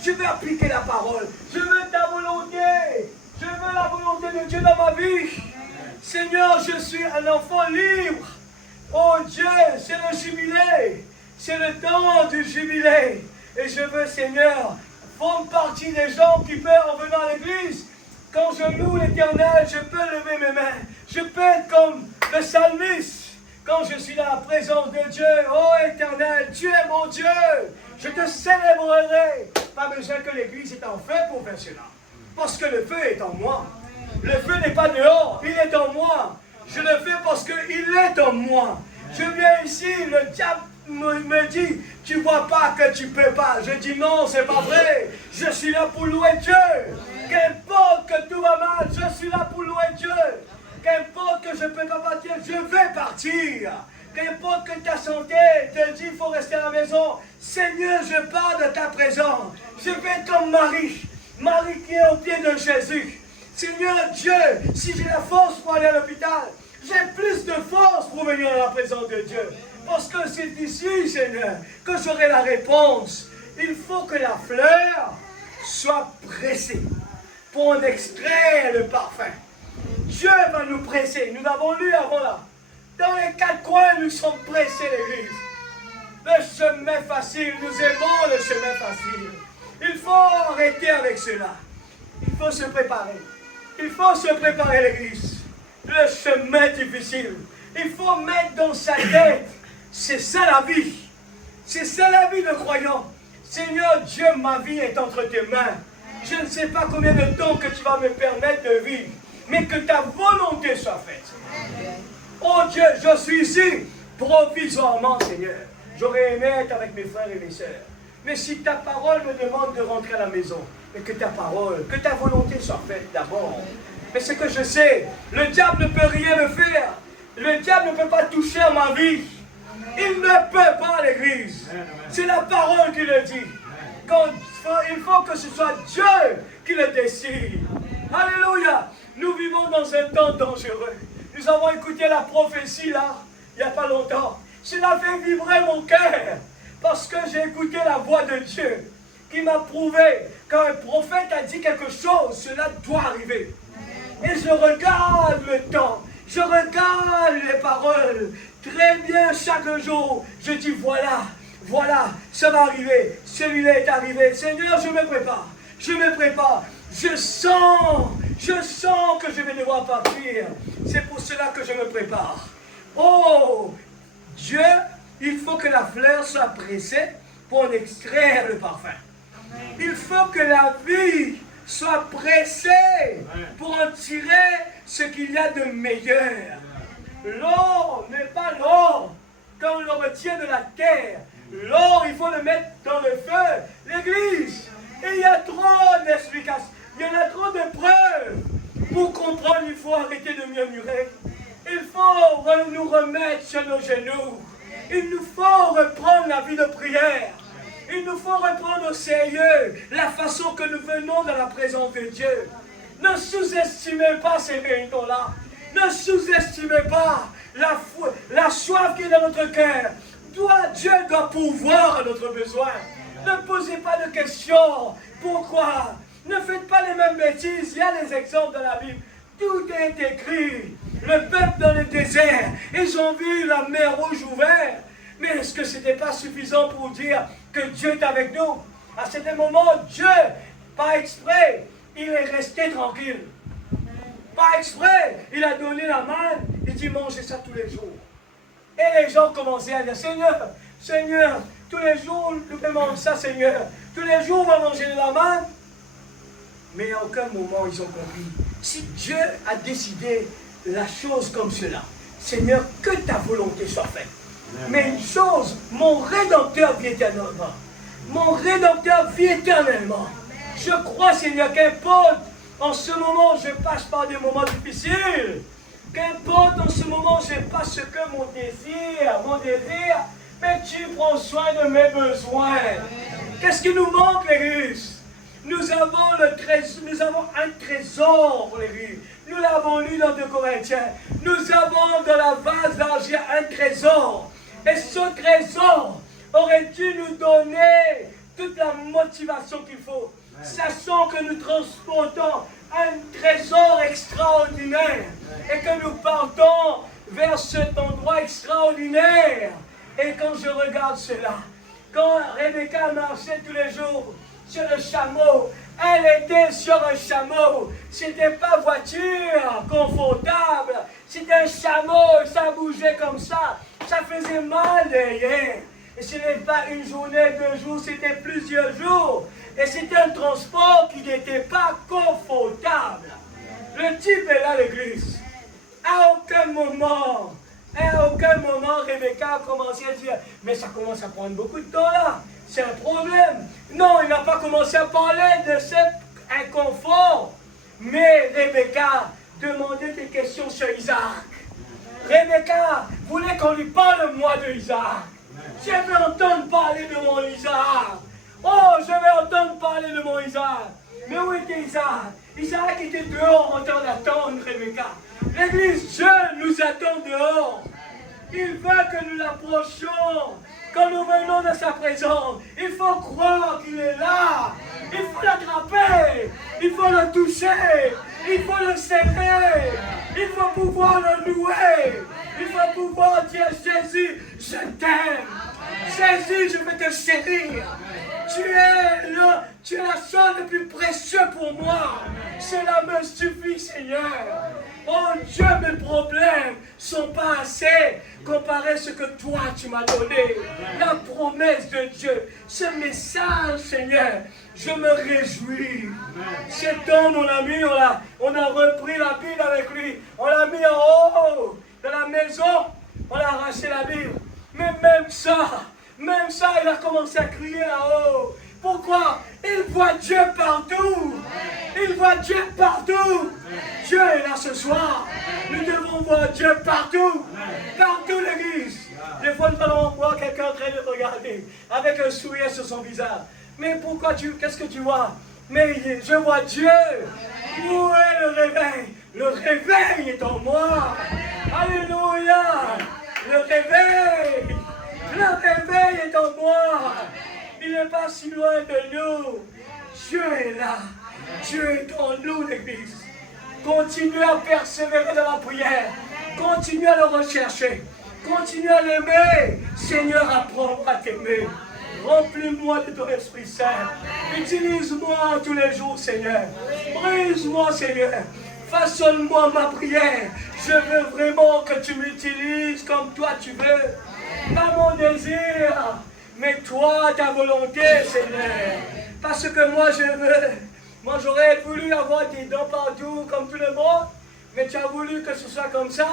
Je veux appliquer la parole. Je veux ta volonté. Je veux la volonté de Dieu dans ma vie. Seigneur, je suis un enfant libre. Oh Dieu, c'est le jubilé. C'est le temps du jubilé. Et je veux, Seigneur, faire partie des gens qui peuvent, en venant à l'église, quand je loue l'Éternel, je peux lever mes mains. Je peux être comme le psalmiste. Quand je suis dans la présence de Dieu, oh Éternel, tu es mon Dieu. Je te célébrerai. Pas besoin que l'église est en feu pour faire cela. Parce que le feu est en moi. Le feu n'est pas dehors, il est en moi. Je le fais parce qu'il est en moi. Je viens ici, le diable me dit, tu ne vois pas que tu ne peux pas. Je dis non, c'est pas vrai. Je suis là pour louer Dieu. Qu'importe que tout va mal, je suis là pour louer Dieu. Qu'importe que je ne peux pas partir, je vais partir. Qu'importe que ta santé te dit, il faut rester à la maison. Seigneur, je pars de ta présence. Je vais être comme Marie. Marie qui est au pied de Jésus. Seigneur Dieu, si j'ai la force pour aller à l'hôpital, j'ai plus de force pour venir à la présence de Dieu. Parce que c'est ici, Seigneur, que j'aurai la réponse. Il faut que la fleur soit pressée pour en extraire le parfum. Dieu va nous presser. Nous avons lu avant là. Dans les quatre coins, nous sommes pressés, l'Église. Le chemin facile, nous aimons le chemin facile. Il faut arrêter avec cela. Il faut se préparer. Il faut se préparer, l'Église. Le chemin difficile. Il faut mettre dans sa tête. C'est ça la vie. C'est ça la vie de croyant. Seigneur Dieu, ma vie est entre tes mains. Je ne sais pas combien de temps que tu vas me permettre de vivre. Mais que ta volonté soit faite. Oh Dieu, je suis ici provisoirement, Seigneur. J'aurais aimé être avec mes frères et mes sœurs. Mais si ta parole me demande de rentrer à la maison, mais que ta parole, que ta volonté soit faite d'abord. Mais ce que je sais, le diable ne peut rien me faire. Le diable ne peut pas toucher à ma vie. Il ne peut pas, l'Église. C'est la parole qui le dit. Il faut que ce soit Dieu qui le décide. Alléluia. Nous vivons dans un temps dangereux. Nous avons écouté la prophétie là, il n'y a pas longtemps. Cela fait vibrer mon cœur. Parce que j'ai écouté la voix de Dieu qui m'a prouvé quand un prophète a dit quelque chose, cela doit arriver. Et je regarde le temps, je regarde les paroles. Très bien, chaque jour, je dis voilà, voilà, ça va arriver. Celui-là est arrivé. Seigneur, je me prépare, je me prépare. Je sens que je vais devoir partir. C'est pour cela que je me prépare. Oh, Dieu, il faut que la fleur soit pressée pour en extraire le parfum. Il faut que la vie soit pressée pour en tirer ce qu'il y a de meilleur. L'or n'est pas l'or quand on le retient de la terre. L'or, il faut le mettre dans le feu. L'Église, et il y a trop d'explications. Il y en a trop de preuves. Pour comprendre, il faut arrêter de murmurer. Il faut nous remettre sur nos genoux. Il nous faut reprendre la vie de prière. Il nous faut reprendre au sérieux la façon que nous venons dans la présence de Dieu. Ne sous-estimez pas ces réunions-là. Ne sous-estimez pas la soif qui est dans notre cœur. Dieu doit pourvoir à notre besoin. Ne posez pas de questions. Pourquoi? Ne faites pas les mêmes bêtises. Il y a des exemples dans la Bible. Tout est écrit. Le peuple dans le désert, ils ont vu la mer rouge ouverte. Mais est-ce que ce n'était pas suffisant pour dire que Dieu est avec nous? À cet moment, Dieu, par exprès, il est resté tranquille. Par exprès, il a donné la main, il dit mangez ça tous les jours. Et les gens commençaient à dire Seigneur, Seigneur, tous les jours, nous pouvons manger ça, Seigneur. Tous les jours, on va manger de la manne. Mais à aucun moment, ils ont compris. Si Dieu a décidé la chose comme cela, Seigneur, que ta volonté soit faite. Mais une chose, mon Rédempteur vit éternellement. Mon Rédempteur vit éternellement. Je crois, Seigneur, qu'importe, en ce moment, je passe par des moments difficiles. Qu'importe, en ce moment, je passe ce que mon désir, mais tu prends soin de mes besoins. Qu'est-ce qui nous manque, l'Église? Nous avons un trésor pour l'Église. Nous l'avons lu dans 2 Corinthiens. Nous avons dans la vase d'argile un trésor. Et ce trésor aurait dû nous donner toute la motivation qu'il faut. Sachant que nous transportons un trésor extraordinaire. Et que nous partons vers cet endroit extraordinaire. Et quand je regarde cela, quand Rebecca marchait tous les jours sur le chameau, elle était sur un chameau. C'était pas voiture confortable. C'était un chameau, ça bougeait comme ça. Ça faisait mal derrière. Et ce n'est pas une journée, 2 jours, c'était plusieurs jours. Et c'était un transport qui n'était pas confortable. Le type est là, l'Église. À aucun moment, Rebecca a commencé à dire, mais ça commence à prendre beaucoup de temps là. C'est un problème. Non, il n'a pas commencé à parler de cet inconfort. Mais Rebecca demandait des questions sur Isaac. Rebecca voulait qu'on lui parle, moi, de Isaac. Je veux entendre parler de mon Isaac. Oh, je veux entendre parler de mon Isaac. Mais où était Isaac? Isaac était dehors en train d'attendre Rebecca. L'Église, Dieu nous attend dehors. Il veut que nous l'approchions. Quand nous venons de sa présence, il faut croire qu'il est là. Il faut l'attraper. Il faut le toucher. Il faut le serrer. Il faut pouvoir le louer. Il faut pouvoir dire, Jésus, je t'aime. Jésus, je veux te chérir. Tu es la chose la plus précieuse pour moi. Cela me suffit, Seigneur. Oh Dieu, mes problèmes ne sont pas assez comparés à ce que toi tu m'as donné. La promesse de Dieu, ce message, Seigneur, je me réjouis. Cet homme, on a repris la Bible avec lui. On l'a mis en haut de la maison. On a arraché la Bible. Mais même ça, il a commencé à crier là-haut. Pourquoi? Il voit Dieu partout. Il voit Dieu partout. Dieu est là ce soir. Nous devons voir Dieu partout. Partout l'église. Des fois, nous allons voir quelqu'un en train de regarder avec un sourire sur son visage. Mais pourquoi qu'est-ce que tu vois? Mais je vois Dieu. Où est le réveil? Le réveil est en moi. Alléluia. Le réveil est en moi. Il n'est pas si loin de nous. Dieu est là. Dieu est en nous, l'église. Continuez à persévérer dans la prière. Continuez à le rechercher. Continuez à l'aimer. Seigneur, apprends à t'aimer. Remplis-moi de ton Esprit Saint. Utilise-moi tous les jours, Seigneur. Brise-moi, Seigneur. Façonne-moi ma prière. Je veux vraiment que tu m'utilises comme toi tu veux. Pas mon désir, mais toi, ta volonté, Seigneur. Parce que moi, je veux. Moi, j'aurais voulu avoir des dents partout, comme tout le monde. Mais tu as voulu que ce soit comme ça.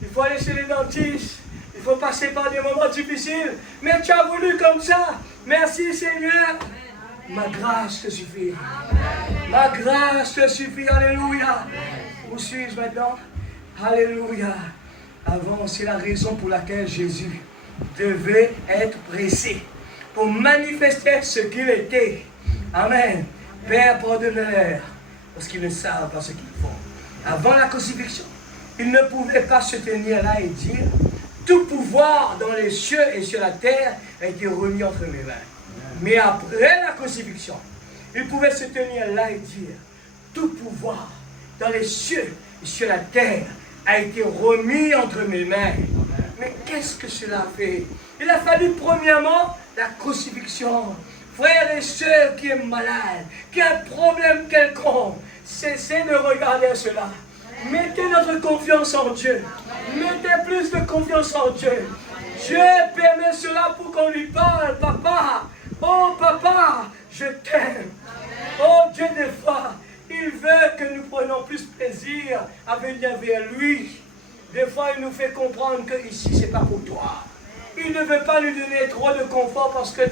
Il faut aller chez les dentistes. Il faut passer par des moments difficiles. Mais tu as voulu comme ça. Merci, Seigneur. Ma grâce te suffit. Ma grâce te suffit. Alléluia. Où suis-je maintenant? Alléluia. Avant, c'est la raison pour laquelle Jésus devait être pressé pour manifester ce qu'il était. Amen. Père, pardonne-leur, parce qu'ils ne savent pas ce qu'ils font. Avant la crucifixion, il ne pouvait pas se tenir là et dire tout pouvoir dans les cieux et sur la terre a été remis entre mes mains. Mais après la crucifixion, il pouvait se tenir là et dire tout pouvoir dans les cieux et sur la terre a été remis entre mes mains. Mais qu'est-ce que cela fait? Il a fallu premièrement la crucifixion. Frères et sœurs qui est malade, qui a un problème quelconque, cessez de regarder cela. Mettez notre confiance en Dieu. Mettez plus de confiance en Dieu. Dieu permet cela pour qu'on lui parle. Papa, oh papa, je t'aime. Oh Dieu, des fois, il veut que nous prenions plus plaisir à venir vers lui. Des fois, il nous fait comprendre que ici, c'est pas pour toi. Il ne veut pas nous donner trop de confort parce que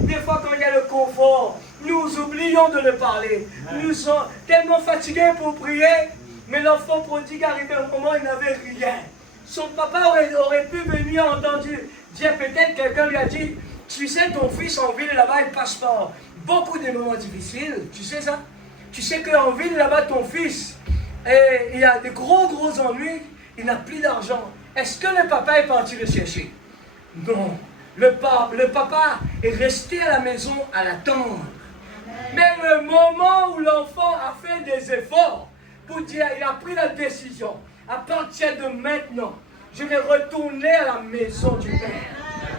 des fois, quand il y a le confort, nous oublions de le parler. Nous sommes tellement fatigués pour prier, mais l'enfant prodigue arrivé un moment, il n'avait rien. Son papa aurait pu venir entendu dire, peut-être quelqu'un lui a dit, tu sais, ton fils en ville là-bas, il passe par beaucoup de moments difficiles. Tu sais ça? Tu sais qu'en ville là-bas, ton fils, il a de gros ennuis, il n'a plus d'argent. Est-ce que le papa est parti le chercher? Non. Le papa est resté à la maison à l'attendre. Mais le moment où l'enfant a fait des efforts pour dire, il a pris la décision, à partir de maintenant, je vais retourner à la maison du Père.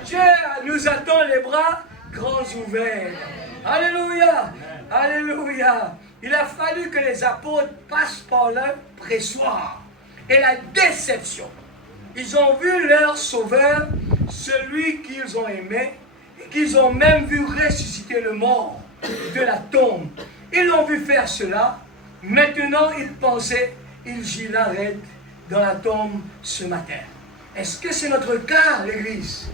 Dieu nous attend les bras grands ouverts. Alléluia. Alléluia. Il a fallu que les apôtres passent par le pressoir et la déception. Ils ont vu leur sauveur, celui qu'ils ont aimé, et qu'ils ont même vu ressusciter le mort de la tombe. Ils l'ont vu faire cela. Maintenant, ils pensaient, ils gillarent dans la tombe ce matin. Est-ce que c'est notre cas, l'Église?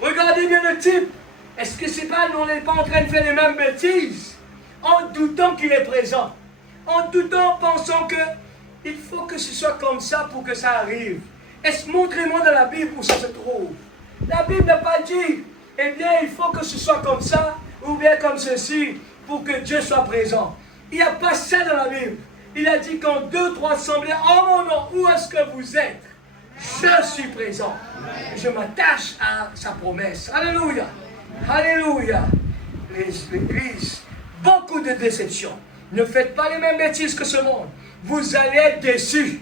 Regardez bien le type. Est-ce que c'est pas, nous, on n'est pas en train de faire les mêmes bêtises? En doutant qu'il est présent. En doutant, pensant que il faut que ce soit comme ça pour que ça arrive. Montrez-moi dans la Bible où ça se trouve. La Bible n'a pas dit, eh bien, il faut que ce soit comme ça, ou bien comme ceci, pour que Dieu soit présent. Il n'y a pas ça dans la Bible. Il a dit quand 2, 3 semblaient, en mon nom, où est-ce que vous êtes? Je suis présent. Je m'attache à sa promesse. Alléluia. Alléluia. L'Église, beaucoup de déceptions. Ne faites pas les mêmes bêtises que ce monde. Vous allez être déçus.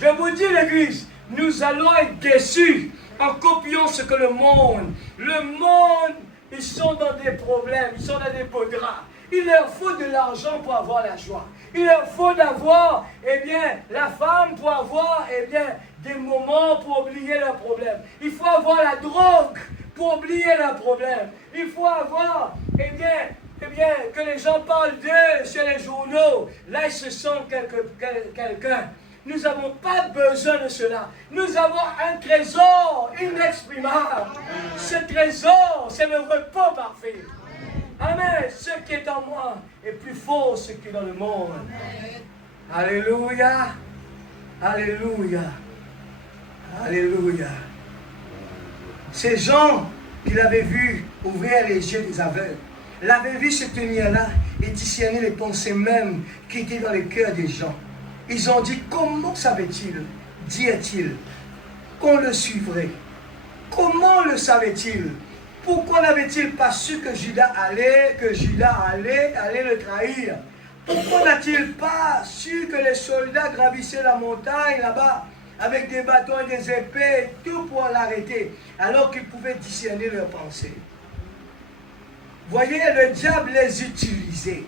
Je vous dis, l'Église, nous allons être déçus en copiant ce que le monde, ils sont dans des problèmes, ils sont dans des pots de draps. Il leur faut de l'argent pour avoir la joie. Il leur faut d'avoir, la femme pour avoir, des moments pour oublier leurs problèmes. Il faut avoir la drogue pour oublier leurs problèmes. Il faut avoir, que les gens parlent d'eux sur les journaux. Là, ils se sentent quelqu'un. Nous n'avons pas besoin de cela. Nous avons un trésor inexprimable. Ce trésor, c'est le repos parfait. Amen. Ce qui est en moi est plus fort que ce qui est dans le monde. Alléluia. Alléluia. Alléluia. Ces gens qu'il avait vus ouvrir les yeux des aveugles, l'avaient vu se tenir là et discerner les pensées mêmes qui étaient dans les cœurs des gens. Ils ont dit, comment savait-il, disait-il, qu'on le suivrait? Comment le savait-il? Pourquoi n'avait-il pas su que Judas allait le trahir? Pourquoi n'a-t-il pas su que les soldats gravissaient la montagne là-bas avec des bâtons et des épées et tout pour l'arrêter, alors qu'ils pouvaient discerner leurs pensées? Voyez, le diable les utilisait.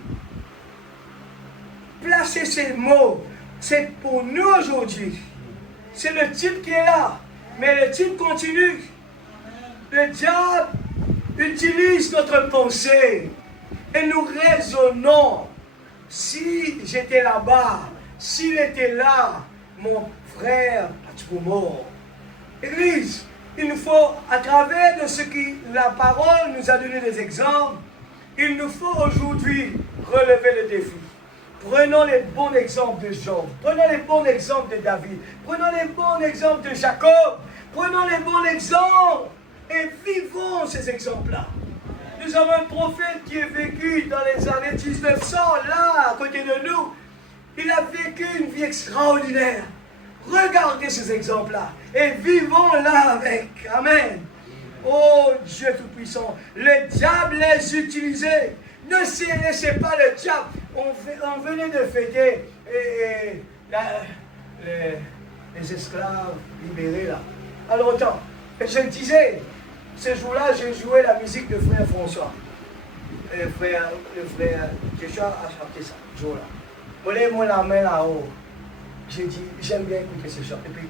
Placez ces mots, c'est pour nous aujourd'hui. C'est le titre qui est là, mais le titre continue. Le diable utilise notre pensée et nous raisonnons. Si j'étais là-bas, s'il était là, mon frère, tu es mort. Église, il nous faut, à travers de ce que la parole nous a donné des exemples, il nous faut aujourd'hui relever le défi. Prenons les bons exemples de Job, prenons les bons exemples de David, prenons les bons exemples de Jacob, prenons les bons exemples et vivons ces exemples-là. Nous avons un prophète qui est vécu dans les années 1900, là, à côté de nous. Il a vécu une vie extraordinaire. Regardez ces exemples-là et vivons là avec. Amen. Oh Dieu Tout-Puissant, le diable les utilisait. Ne laissez pas le diable. On venait de fêter les esclaves libérés là. À longtemps. Et je disais, ce jour-là, j'ai joué la musique de frère François. Le frère Joshua a chanté ça, ce jour-là. Moi la main là-haut. J'ai dit, j'aime bien écouter ce chant. Et puis,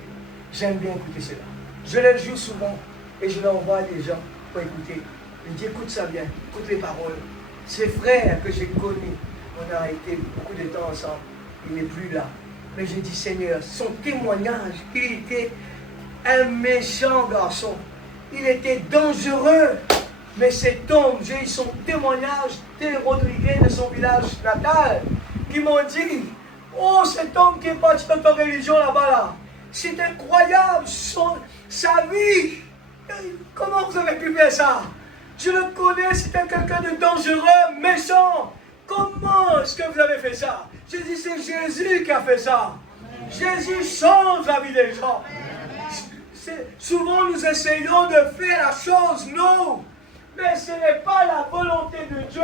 j'aime bien écouter cela. Je le joue souvent et je l'envoie à des gens pour écouter. Je dis, écoute ça bien, écoute les paroles. Ces frères que j'ai connus, on a été beaucoup de temps ensemble. Il n'est plus là. Mais j'ai dit, Seigneur, son témoignage, il était un méchant garçon. Il était dangereux. Mais cet homme, j'ai eu son témoignage des Rodriguez de son village natal, qui m'ont dit, oh, cet homme qui est parti dans ta religion là-bas, là, c'est incroyable, sa vie. Comment vous avez pu faire ça? Je le connais, c'était quelqu'un de dangereux, méchant. Comment est-ce que vous avez fait ça? J'ai dit, c'est Jésus qui a fait ça. Jésus change la vie des gens. Souvent, nous essayons de faire la chose, non. Mais ce n'est pas la volonté de Dieu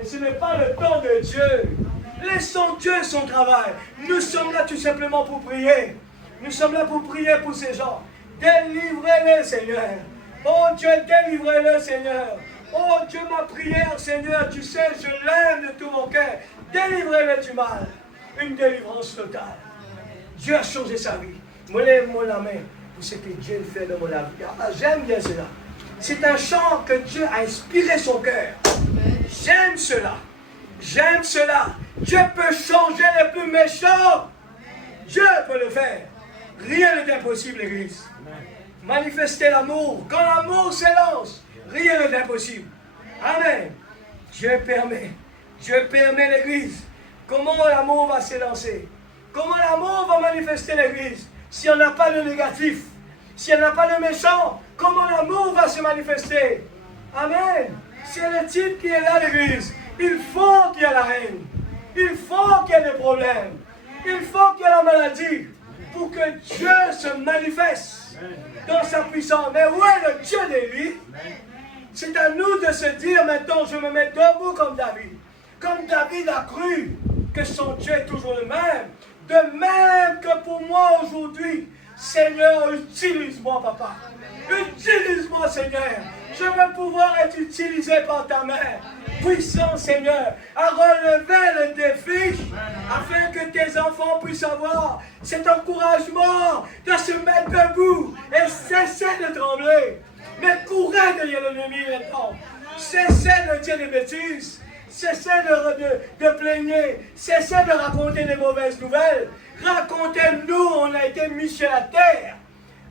et ce n'est pas le temps de Dieu. Laissons Dieu son travail. Nous sommes là tout simplement pour prier. Nous sommes là pour prier pour ces gens. Délivrez-les, Seigneur. Oh Dieu, délivrez-le, Seigneur. Oh Dieu, ma prière, Seigneur, tu sais, je l'aime de tout mon cœur. Délivrez-le du mal. Une délivrance totale. Dieu a changé sa vie. Moi, lève-moi la main pour ce que Dieu fait dans mon vie. Ah, j'aime bien cela. C'est un chant que Dieu a inspiré son cœur. J'aime cela. J'aime cela. Dieu peut changer les plus méchants. Dieu peut le faire. Rien n'est impossible, l'Église. Manifester l'amour. Quand l'amour s'élance, rien n'est impossible. Amen. Dieu permet. Dieu permet l'Église. Comment l'amour va s'élancer? Comment l'amour va manifester l'Église? S'il n'y en a pas de négatif, s'il n'y en a pas de méchant, comment l'amour va se manifester? Amen. C'est le type qui est là, l'Église. Il faut qu'il y ait la haine. Il faut qu'il y ait des problèmes. Il faut qu'il y ait la maladie pour que Dieu se manifeste dans sa puissance. Mais où est le Dieu d'Élie? C'est à nous de se dire maintenant, je me mets debout comme David. Comme David a cru que son Dieu est toujours le même. De même que pour moi aujourd'hui, Seigneur, utilise-moi, Papa. Utilise-moi, Seigneur. Je veux pouvoir être utilisé par ta main. Puissant, Seigneur, à relever le défi afin que tes enfants puissent avoir cet encouragement de se mettre debout et cesser de trembler. Mais courez derrière l'ennemi maintenant. Cessez de dire des bêtises. Cessez de plaigner. Cessez de raconter des mauvaises nouvelles. Racontez-nous, on a été mis sur la terre.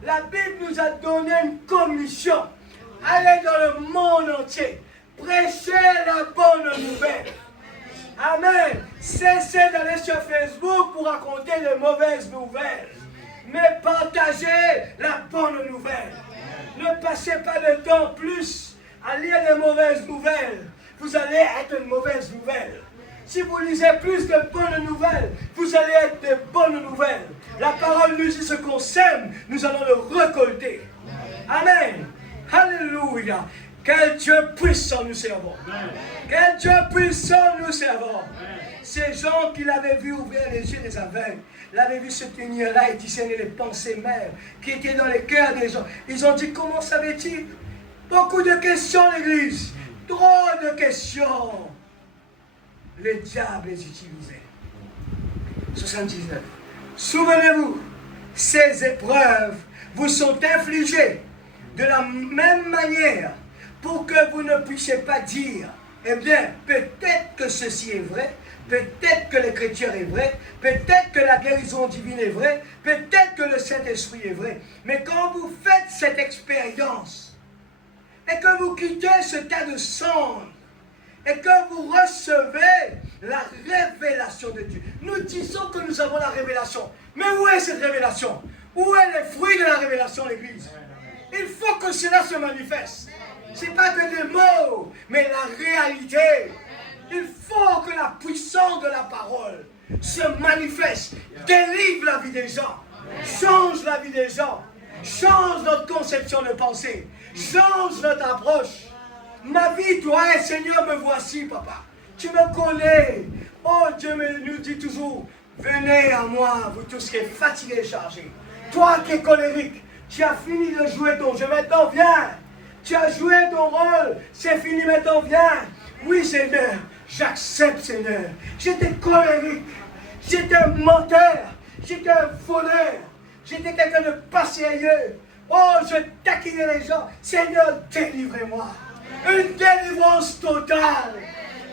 La Bible nous a donné une commission. Allez dans le monde entier. Prêchez la bonne nouvelle. Amen. Cessez d'aller sur Facebook pour raconter de mauvaises nouvelles. Mais partagez la bonne nouvelle. Ne passez pas de temps plus à lire des mauvaises nouvelles. Vous allez être une mauvaise nouvelle. Si vous lisez plus de bonnes nouvelles, vous allez être de bonnes nouvelles. La parole nous dit ce qu'on sème, nous allons le récolter. Amen. Alléluia. Quel Dieu puissant nous servons. Quel Dieu puissant nous servons. Ces gens qui l'avaient vu ouvrir les yeux des aveugles, l'avaient vu se tenir là et discerner les pensées mêmes qui étaient dans les cœurs des gens. Ils ont dit, comment savait-il? Beaucoup de questions, l'Église. Trop de questions. Le diable les utilisait. 79. Souvenez-vous, ces épreuves vous sont infligées de la même manière pour que vous ne puissiez pas dire, eh bien, peut-être que ceci est vrai, peut-être que l'écriture est vraie, peut-être que la guérison divine est vraie, peut-être que le Saint-Esprit est vrai. Mais quand vous faites cette expérience, et que vous quittez ce tas de cendres, et que vous recevez la révélation de Dieu. Nous disons que nous avons la révélation. Mais où est cette révélation? Où est le fruit de la révélation, l'Église? Il faut que cela se manifeste. Ce n'est pas que des mots, mais la réalité. Il faut que la puissance de la parole se manifeste, délivre la vie des gens, change la vie des gens, change notre conception de pensée, change notre approche. Ma vie, toi, Seigneur, me voici, Papa. Tu me connais. Oh, Dieu nous dit toujours, venez à moi, vous tous qui êtes fatigués et chargés. Toi qui es colérique, tu as fini de jouer ton jeu, maintenant viens. Tu as joué ton rôle, c'est fini, maintenant viens. Oui, Seigneur, j'accepte, Seigneur. J'étais colérique, j'étais un menteur, j'étais un voleur, j'étais quelqu'un de pas sérieux. Oh, je taquinais les gens. Seigneur, délivrez-moi. Une délivrance totale.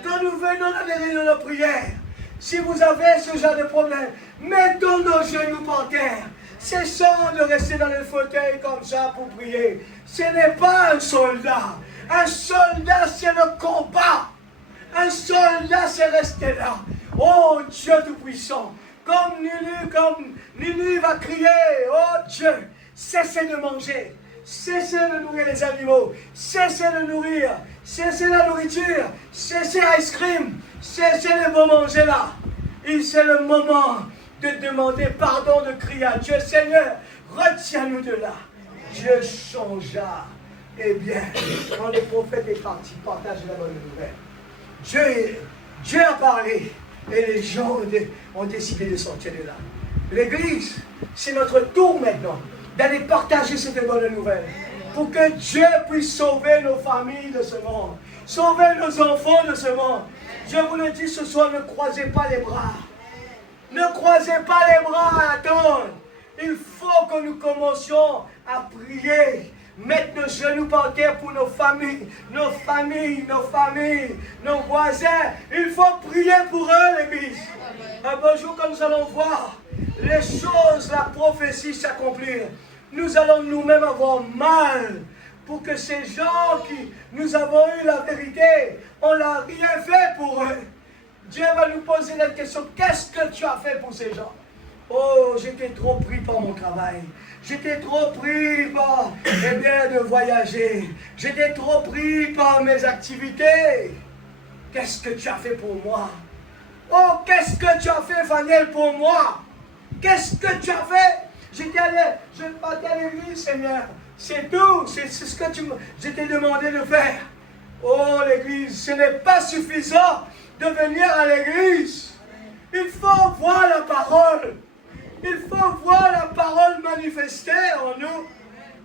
Quand nous venons à l'éveil de nos prières, si vous avez ce genre de problème, mettons nos genoux par terre. Cessons de rester dans le fauteuil comme ça pour prier. Ce n'est pas un soldat. Un soldat, c'est le combat. Un soldat, c'est rester là. Oh Dieu Tout-Puissant, comme Nunu va crier, oh Dieu, cessez de manger. Cessez de nourrir les animaux, cessez de nourrir, cessez la nourriture, cessez l'ice cream, cessez le bon manger là. Et c'est le moment de demander pardon, de crier à Dieu, Seigneur, retiens-nous de là. Dieu changea. Eh bien, quand le prophète est parti, partage la bonne nouvelle. Dieu a parlé et les gens ont décidé de sortir de là. L'Église, c'est notre tour maintenant d'aller partager cette bonne nouvelle pour que Dieu puisse sauver nos familles de ce monde, sauver nos enfants de ce monde. Je vous le dis ce soir, ne croisez pas les bras. Ne croisez pas les bras à attendre. Il faut que nous commencions à prier, mettre nos genoux par terre pour nos familles, nos voisins. Il faut prier pour eux, l'Église. Un beau jour, quand nous allons voir les choses, la prophétie s'accomplir, nous allons nous-mêmes avoir mal pour que ces gens qui nous avons eu la vérité, on n'a rien fait pour eux. Dieu va nous poser la question, qu'est-ce que tu as fait pour ces gens? Oh, j'étais trop pris par mon travail. J'étais trop pris par, de voyager. J'étais trop pris par mes activités. Qu'est-ce que tu as fait pour moi? Oh, qu'est-ce que tu as fait, Faniel, pour moi? Qu'est-ce que tu as fait? Je partais à l'église, Seigneur. C'est tout. C'est ce que je t'ai demandé de faire. Oh, l'église, ce n'est pas suffisant de venir à l'église. Il faut voir la parole. Il faut voir la parole manifestée en nous.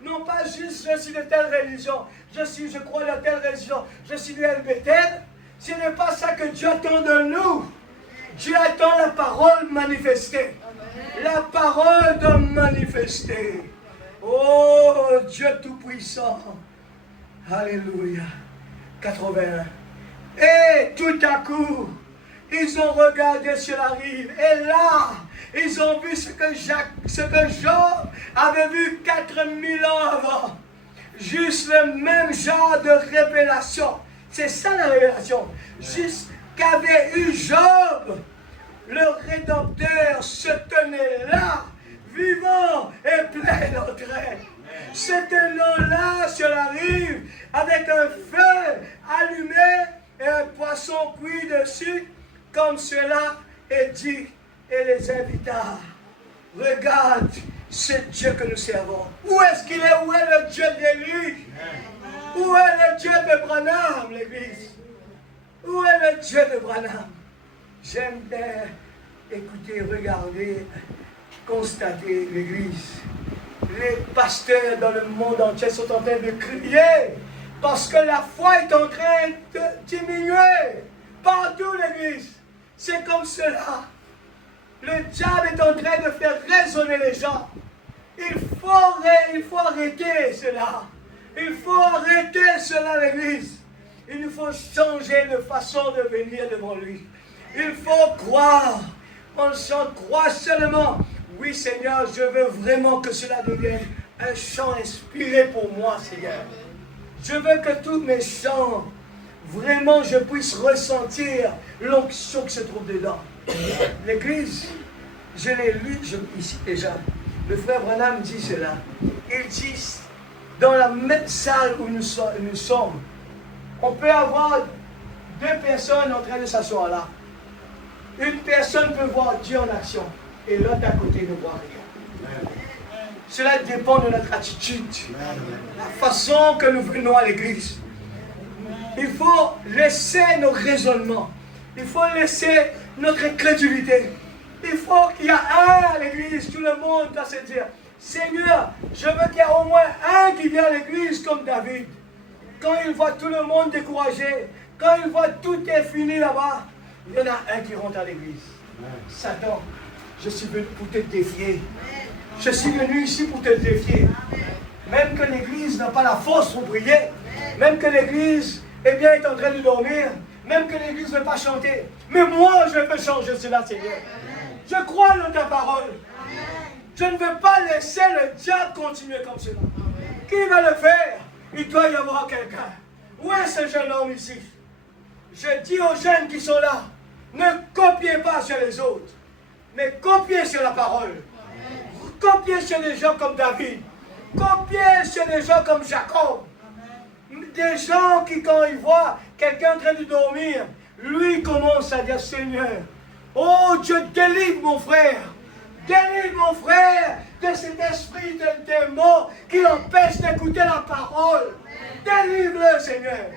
Non pas juste je suis de telle religion, je crois à telle religion, je suis du LBTL. Ce n'est pas ça que Dieu attend de nous. Dieu attend la parole manifestée. La parole de manifester. Oh Dieu Tout-Puissant. Alléluia. 81. Et tout à coup, ils ont regardé sur la rive. Et là, ils ont vu ce que Job avait vu 4000 ans avant. Juste le même genre de révélation. C'est ça la révélation. Juste qu'avait eu Job. Le Rédempteur se tenait là, vivant et plein d'entrain. Se tenant là sur la rive, avec un feu allumé et un poisson cuit dessus, comme cela est dit, et les invita. Regarde ce Dieu que nous servons. Où est-ce qu'il est? Où est le Dieu d'Élie? Où est le Dieu de Branham, l'Église? Où est le Dieu de Branham? J'aime bien écouter, regarder, constater l'Église. Les pasteurs dans le monde entier sont en train de crier parce que la foi est en train de diminuer. Partout l'Église, c'est comme cela. Le diable est en train de faire raisonner les gens. Il faut arrêter cela. Il faut arrêter cela l'Église. Il nous faut changer de façon de venir devant lui. Il faut croire. On s'en croit seulement. Oui, Seigneur, je veux vraiment que cela devienne un chant inspiré pour moi, Seigneur. Je veux que tous mes chants, vraiment, je puisse ressentir l'onction qui se trouve dedans. L'Église, je l'ai lu ici déjà. Le frère Branham dit cela. Il dit, dans la même salle où nous sommes, on peut avoir deux personnes en train de s'asseoir là. Une personne peut voir Dieu en action et l'autre à côté ne voit rien. Cela dépend de notre attitude, la façon que nous venons à l'église. Il faut laisser nos raisonnements, il faut laisser notre incrédulité. Il faut qu'il y ait un à l'église, tout le monde doit se dire, Seigneur, je veux qu'il y ait au moins un qui vient à l'église comme David. Quand il voit tout le monde découragé, quand il voit tout est fini là-bas, il y en a un qui rentre à l'église. Satan, je suis venu pour te défier. Je suis venu ici pour te défier. Même que l'église n'a pas la force pour prier, même que l'église est en train de dormir, même que l'église ne veut pas chanter. Mais moi, je veux changer cela, Seigneur. Je crois dans ta parole. Je ne veux pas laisser le diable continuer comme cela. Qui va le faire? Il doit y avoir quelqu'un. Où est ce jeune homme ici? Je dis aux jeunes qui sont là, ne copiez pas sur les autres, mais copiez sur la parole. Copiez sur des gens comme David. Copiez sur des gens comme Jacob. Des gens qui, quand ils voient quelqu'un en train de dormir, lui commence à dire, Seigneur, oh Dieu, délivre mon frère. Délivre mon frère de cet esprit de démon qui l'empêche d'écouter la parole. Délivre-le, Seigneur.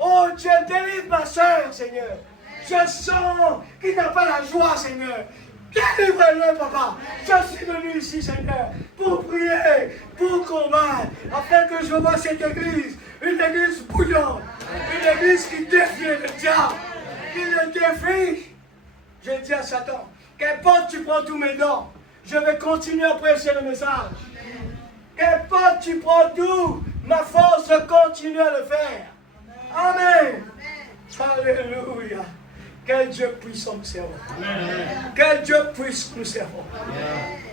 Oh Dieu, délivre ma soeur, Seigneur. Je sens qu'il n'a pas la joie, Seigneur. Délivre-le, papa. Je suis venu ici, Seigneur, pour prier, pour combattre, afin que je vois cette église, une église bouillante, une église qui défie le diable, qui le défie. Je dis à Satan, qu'importe tu prends tous mes dons, je vais continuer à prêcher le message. Qu'importe tu prends tout, ma force continue à le faire. Amen. Alléluia. Quel Dieu puissant nous servons. Quel Dieu puissant nous servons.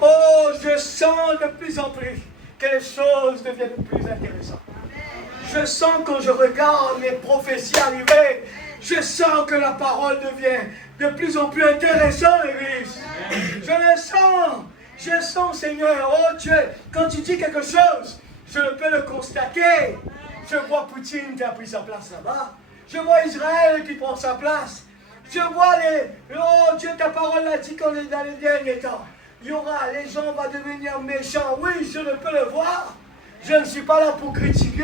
Oh, je sens de plus en plus que les choses deviennent plus intéressantes. Je sens quand je regarde les prophéties arriver, je sens que la parole devient de plus en plus intéressante, l'Église. Je le sens. Je sens, Seigneur, oh Dieu, quand tu dis quelque chose, je peux le constater. Je vois Poutine qui a pris sa place là-bas. Je vois Israël qui prend sa place. Je vois oh Dieu, ta parole a dit qu'on est dans les derniers temps. Il y aura, les gens vont devenir méchants. Oui, je ne peux le voir. Je ne suis pas là pour critiquer.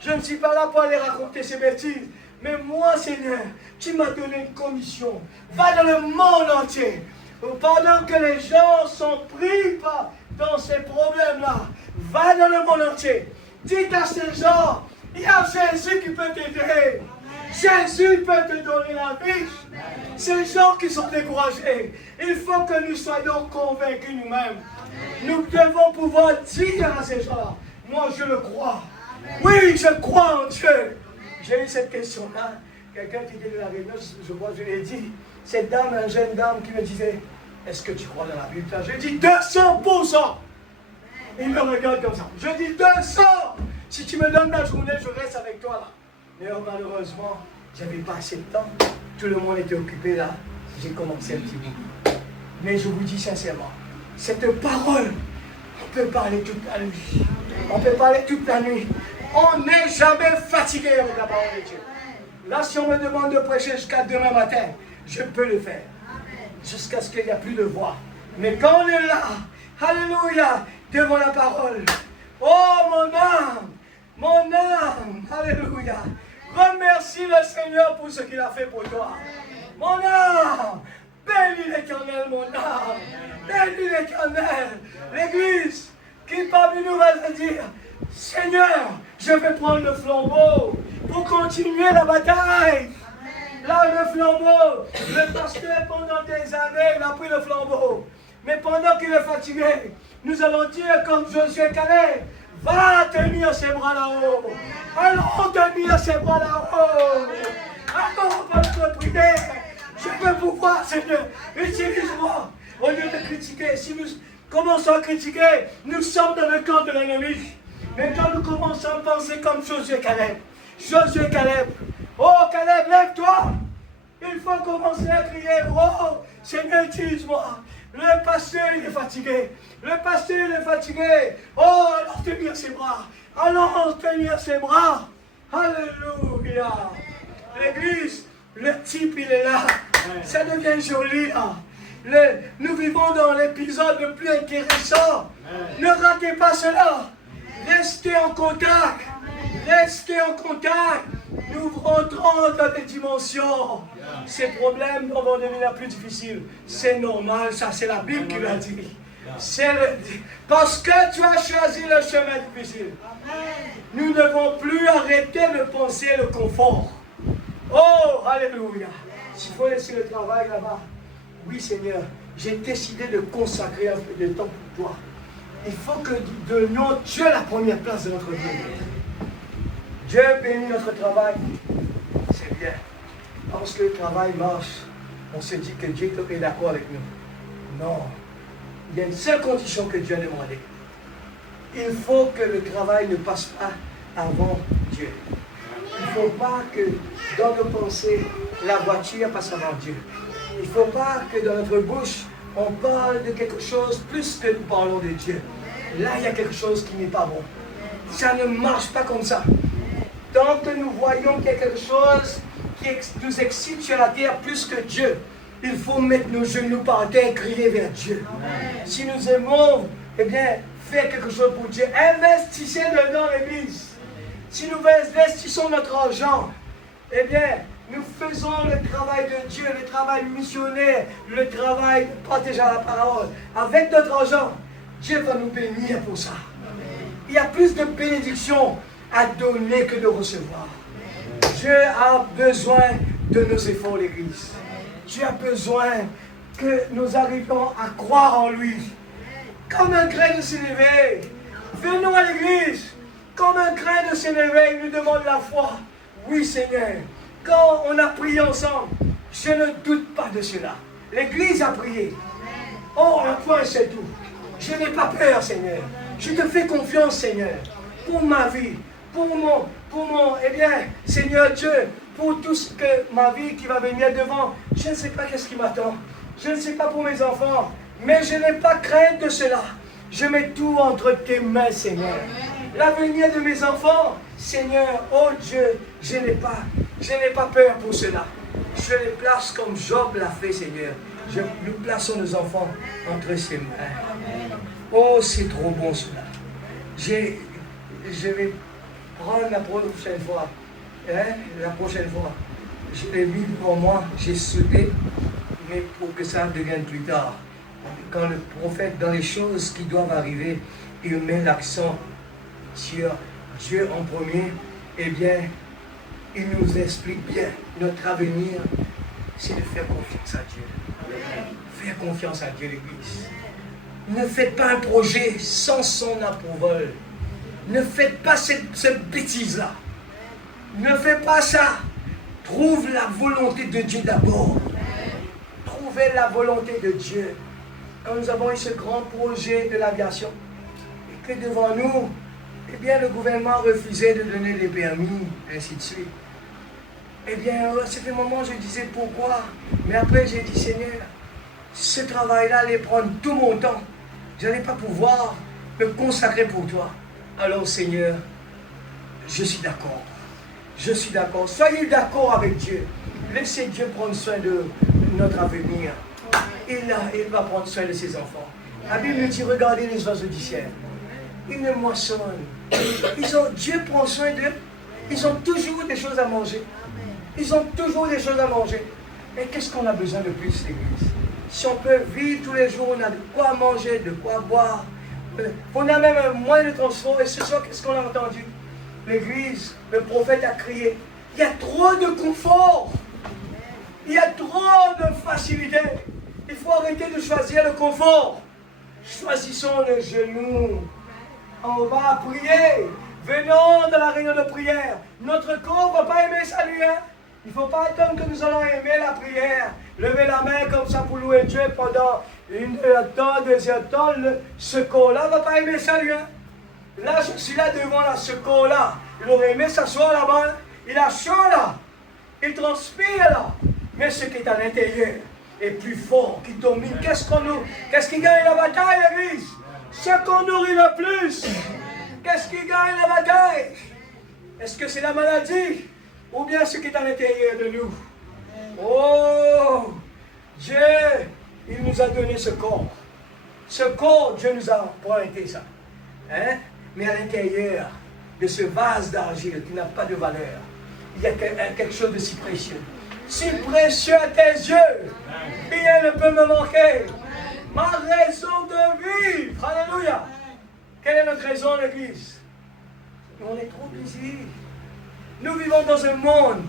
Je ne suis pas là pour aller raconter ces bêtises. Mais moi, Seigneur, tu m'as donné une commission. Va dans le monde entier. Pendant que les gens sont pris dans ces problèmes-là, va dans le monde entier. Dites à ces gens, il y a Jésus qui peut t'aider. Jésus peut te donner la vie. Ces gens qui sont découragés, il faut que nous soyons convaincus nous-mêmes. Nous devons pouvoir dire à ces gens, moi je le crois. Oui, je crois en Dieu. J'ai eu cette question-là. Quelqu'un qui était de la réunion, je crois que je l'ai dit. Cette dame, une jeune dame qui me disait, est-ce que tu crois dans la Bible? J'ai dit 200%. Il me regarde comme ça. Je dis 200. Si tu me donnes la journée, je reste avec toi là. Mais malheureusement, je n'avais pas assez de temps. Tout le monde était occupé là. J'ai commencé un petit peu. Mais je vous dis sincèrement, cette parole, on peut parler toute la nuit. On peut parler toute la nuit. On n'est jamais fatigué avec la parole de Dieu. Là, si on me demande de prêcher jusqu'à demain matin, je peux le faire. Jusqu'à ce qu'il n'y a plus de voix. Mais quand on est là, alléluia, devant la parole, oh mon âme, alléluia, remercie le Seigneur pour ce qu'il a fait pour toi. Mon âme, bénis l'Éternel, mon âme, bénis l'Éternel. L'Église qui parmi nous va se dire, Seigneur, je vais prendre le flambeau pour continuer la bataille. Là, le flambeau, le pasteur pendant des années, il a pris le flambeau. Mais pendant qu'il est fatigué, nous allons dire comme Josué et Caleb, va tenir ses bras là-haut. Allons tenir ses bras là-haut. Allons pour notre prière. Je veux pouvoir, Seigneur, utilise-moi. Au lieu de critiquer, si nous commençons à critiquer, nous sommes dans le camp de l'ennemi. Mais quand nous commençons à penser comme Josué et Caleb, Josué et Caleb, oh Caleb, lève-toi. Il faut commencer à crier, oh Seigneur, utilise-moi. Le pasteur, il est fatigué. Le pasteur, il est fatigué. Oh, alors tenir ses bras. Allons tenir ses bras. Alléluia. L'église, le type, il est là. Ça devient joli là. Nous vivons dans l'épisode le plus intéressant. Ne ratez pas cela. Restez en contact. Restez en contact. Nous rentrons dans des dimensions. Ces problèmes vont devenir plus difficiles. C'est normal, ça c'est la Bible qui l'a dit. Parce que tu as choisi le chemin difficile. Nous ne devons plus arrêter de penser le confort. Oh, alléluia. S'il faut laisser le travail là-bas. Oui Seigneur, j'ai décidé de consacrer un peu de temps pour toi. Il faut que nous donnions Dieu la première place de notre vie. Dieu bénit notre travail. C'est bien. Parce que le travail marche, on se dit que Dieu est d'accord avec nous. Non. Il y a une seule condition que Dieu a demandé. Il faut que le travail ne passe pas avant Dieu. Il ne faut pas que dans nos pensées, la voiture passe avant Dieu. Il ne faut pas que dans notre bouche, on parle de quelque chose plus que nous parlons de Dieu. Là, il y a quelque chose qui n'est pas bon. Ça ne marche pas comme ça. Tant que nous voyons qu'il y a quelque chose qui nous excite sur la terre plus que Dieu, il faut mettre nos genoux par terre et crier vers Dieu. Amen. Si nous aimons, eh bien, faire quelque chose pour Dieu, investissez dedans l'église. Si nous investissons notre argent, eh bien, nous faisons le travail de Dieu, le travail missionnaire, le travail de partager la parole. Avec notre argent, Dieu va nous bénir pour ça. Amen. Il y a plus de bénédictions à donner que de recevoir. Dieu a besoin de nos efforts, l'Église. Dieu a besoin que nous arrivions à croire en lui. Comme un grain de sénévé. Venons à l'Église. Comme un grain de sénévé, il nous demande la foi. Oui, Seigneur. Quand on a prié ensemble, je ne doute pas de cela. L'Église a prié. Oh, un point, c'est tout. Je n'ai pas peur, Seigneur. Je te fais confiance, Seigneur. Pour ma vie. Eh bien, Seigneur Dieu, pour tout ce que ma vie qui va venir devant, je ne sais pas qu'est-ce qui m'attend. Je ne sais pas pour mes enfants, mais je n'ai pas crainte de cela. Je mets tout entre tes mains, Seigneur. L'avenir de mes enfants, Seigneur, oh Dieu, je n'ai pas peur pour cela. Je les place comme Job l'a fait, Seigneur. Nous plaçons nos enfants entre ses mains. Oh, c'est trop bon cela. Je vais prendre la prochaine fois. la prochaine fois, je l'ai mis devant moi, j'ai sauté, mais pour que ça devienne plus tard. Quand le prophète, dans les choses qui doivent arriver, il met l'accent sur Dieu en premier, eh bien, il nous explique bien notre avenir, c'est de faire confiance à Dieu. Faire confiance à Dieu, l'Église. Ne faites pas un projet sans son approval. Ne faites pas cette bêtise-là. Ne faites pas ça. Trouve la volonté de Dieu d'abord. Trouvez la volonté de Dieu. Quand nous avons eu ce grand projet de l'aviation, et que devant nous, eh bien, le gouvernement refusait de donner les permis, ainsi de suite. Eh bien, à ce moment, je disais pourquoi. Mais après, j'ai dit, Seigneur, ce travail-là allait prendre tout mon temps. Je n'allais pas pouvoir me consacrer pour toi. Alors, Seigneur, je suis d'accord. Je suis d'accord. Soyez d'accord avec Dieu. Laissez Dieu prendre soin de notre avenir. Il va prendre soin de ses enfants. La Bible nous dit, regardez les oiseaux du ciel. Ils ne moissonnent. Dieu prend soin d'eux. Ils ont toujours des choses à manger. Ils ont toujours des choses à manger. Et qu'est-ce qu'on a besoin de plus, l'Église? Si on peut vivre tous les jours, on a de quoi manger, de quoi boire. On a même un moyen de transport. Et ce soir, qu'est-ce qu'on a entendu? L'Église, le prophète a crié, il y a trop de confort. Il y a trop de facilité. Il faut arrêter de choisir le confort. Choisissons le genou. On va prier. Venons dans la réunion de prière. Notre corps ne va pas aimer ça, lui. Il ne faut pas attendre que nous allons aimer la prière. Lever la main comme ça pour louer Dieu pendant une temps, deuxième temps. Ce corps-là ne va pas aimer ça, lui. Là, je suis là devant là, ce corps-là. Il aurait aimé s'asseoir là-bas. Il a chaud là. Il transpire là. Mais ce qui est à l'intérieur est plus fort, qui domine. Qu'est-ce qui gagne la bataille, l'Église? Ce qu'on nourrit le plus. Qu'est-ce qui gagne la bataille? Est-ce que c'est la maladie? Ou bien ce qui est à l'intérieur de nous? Oh! Dieu, il nous a donné ce corps. Ce corps, Dieu nous a pointé ça. Hein? Mais à l'intérieur de ce vase d'argile qui n'a pas de valeur, il y a quelque chose de si précieux. Si précieux à tes yeux, rien ne peut me manquer. Ma raison de vivre. Alléluia. Quelle est notre raison, l'Église? On est trop busy. Nous vivons dans un monde.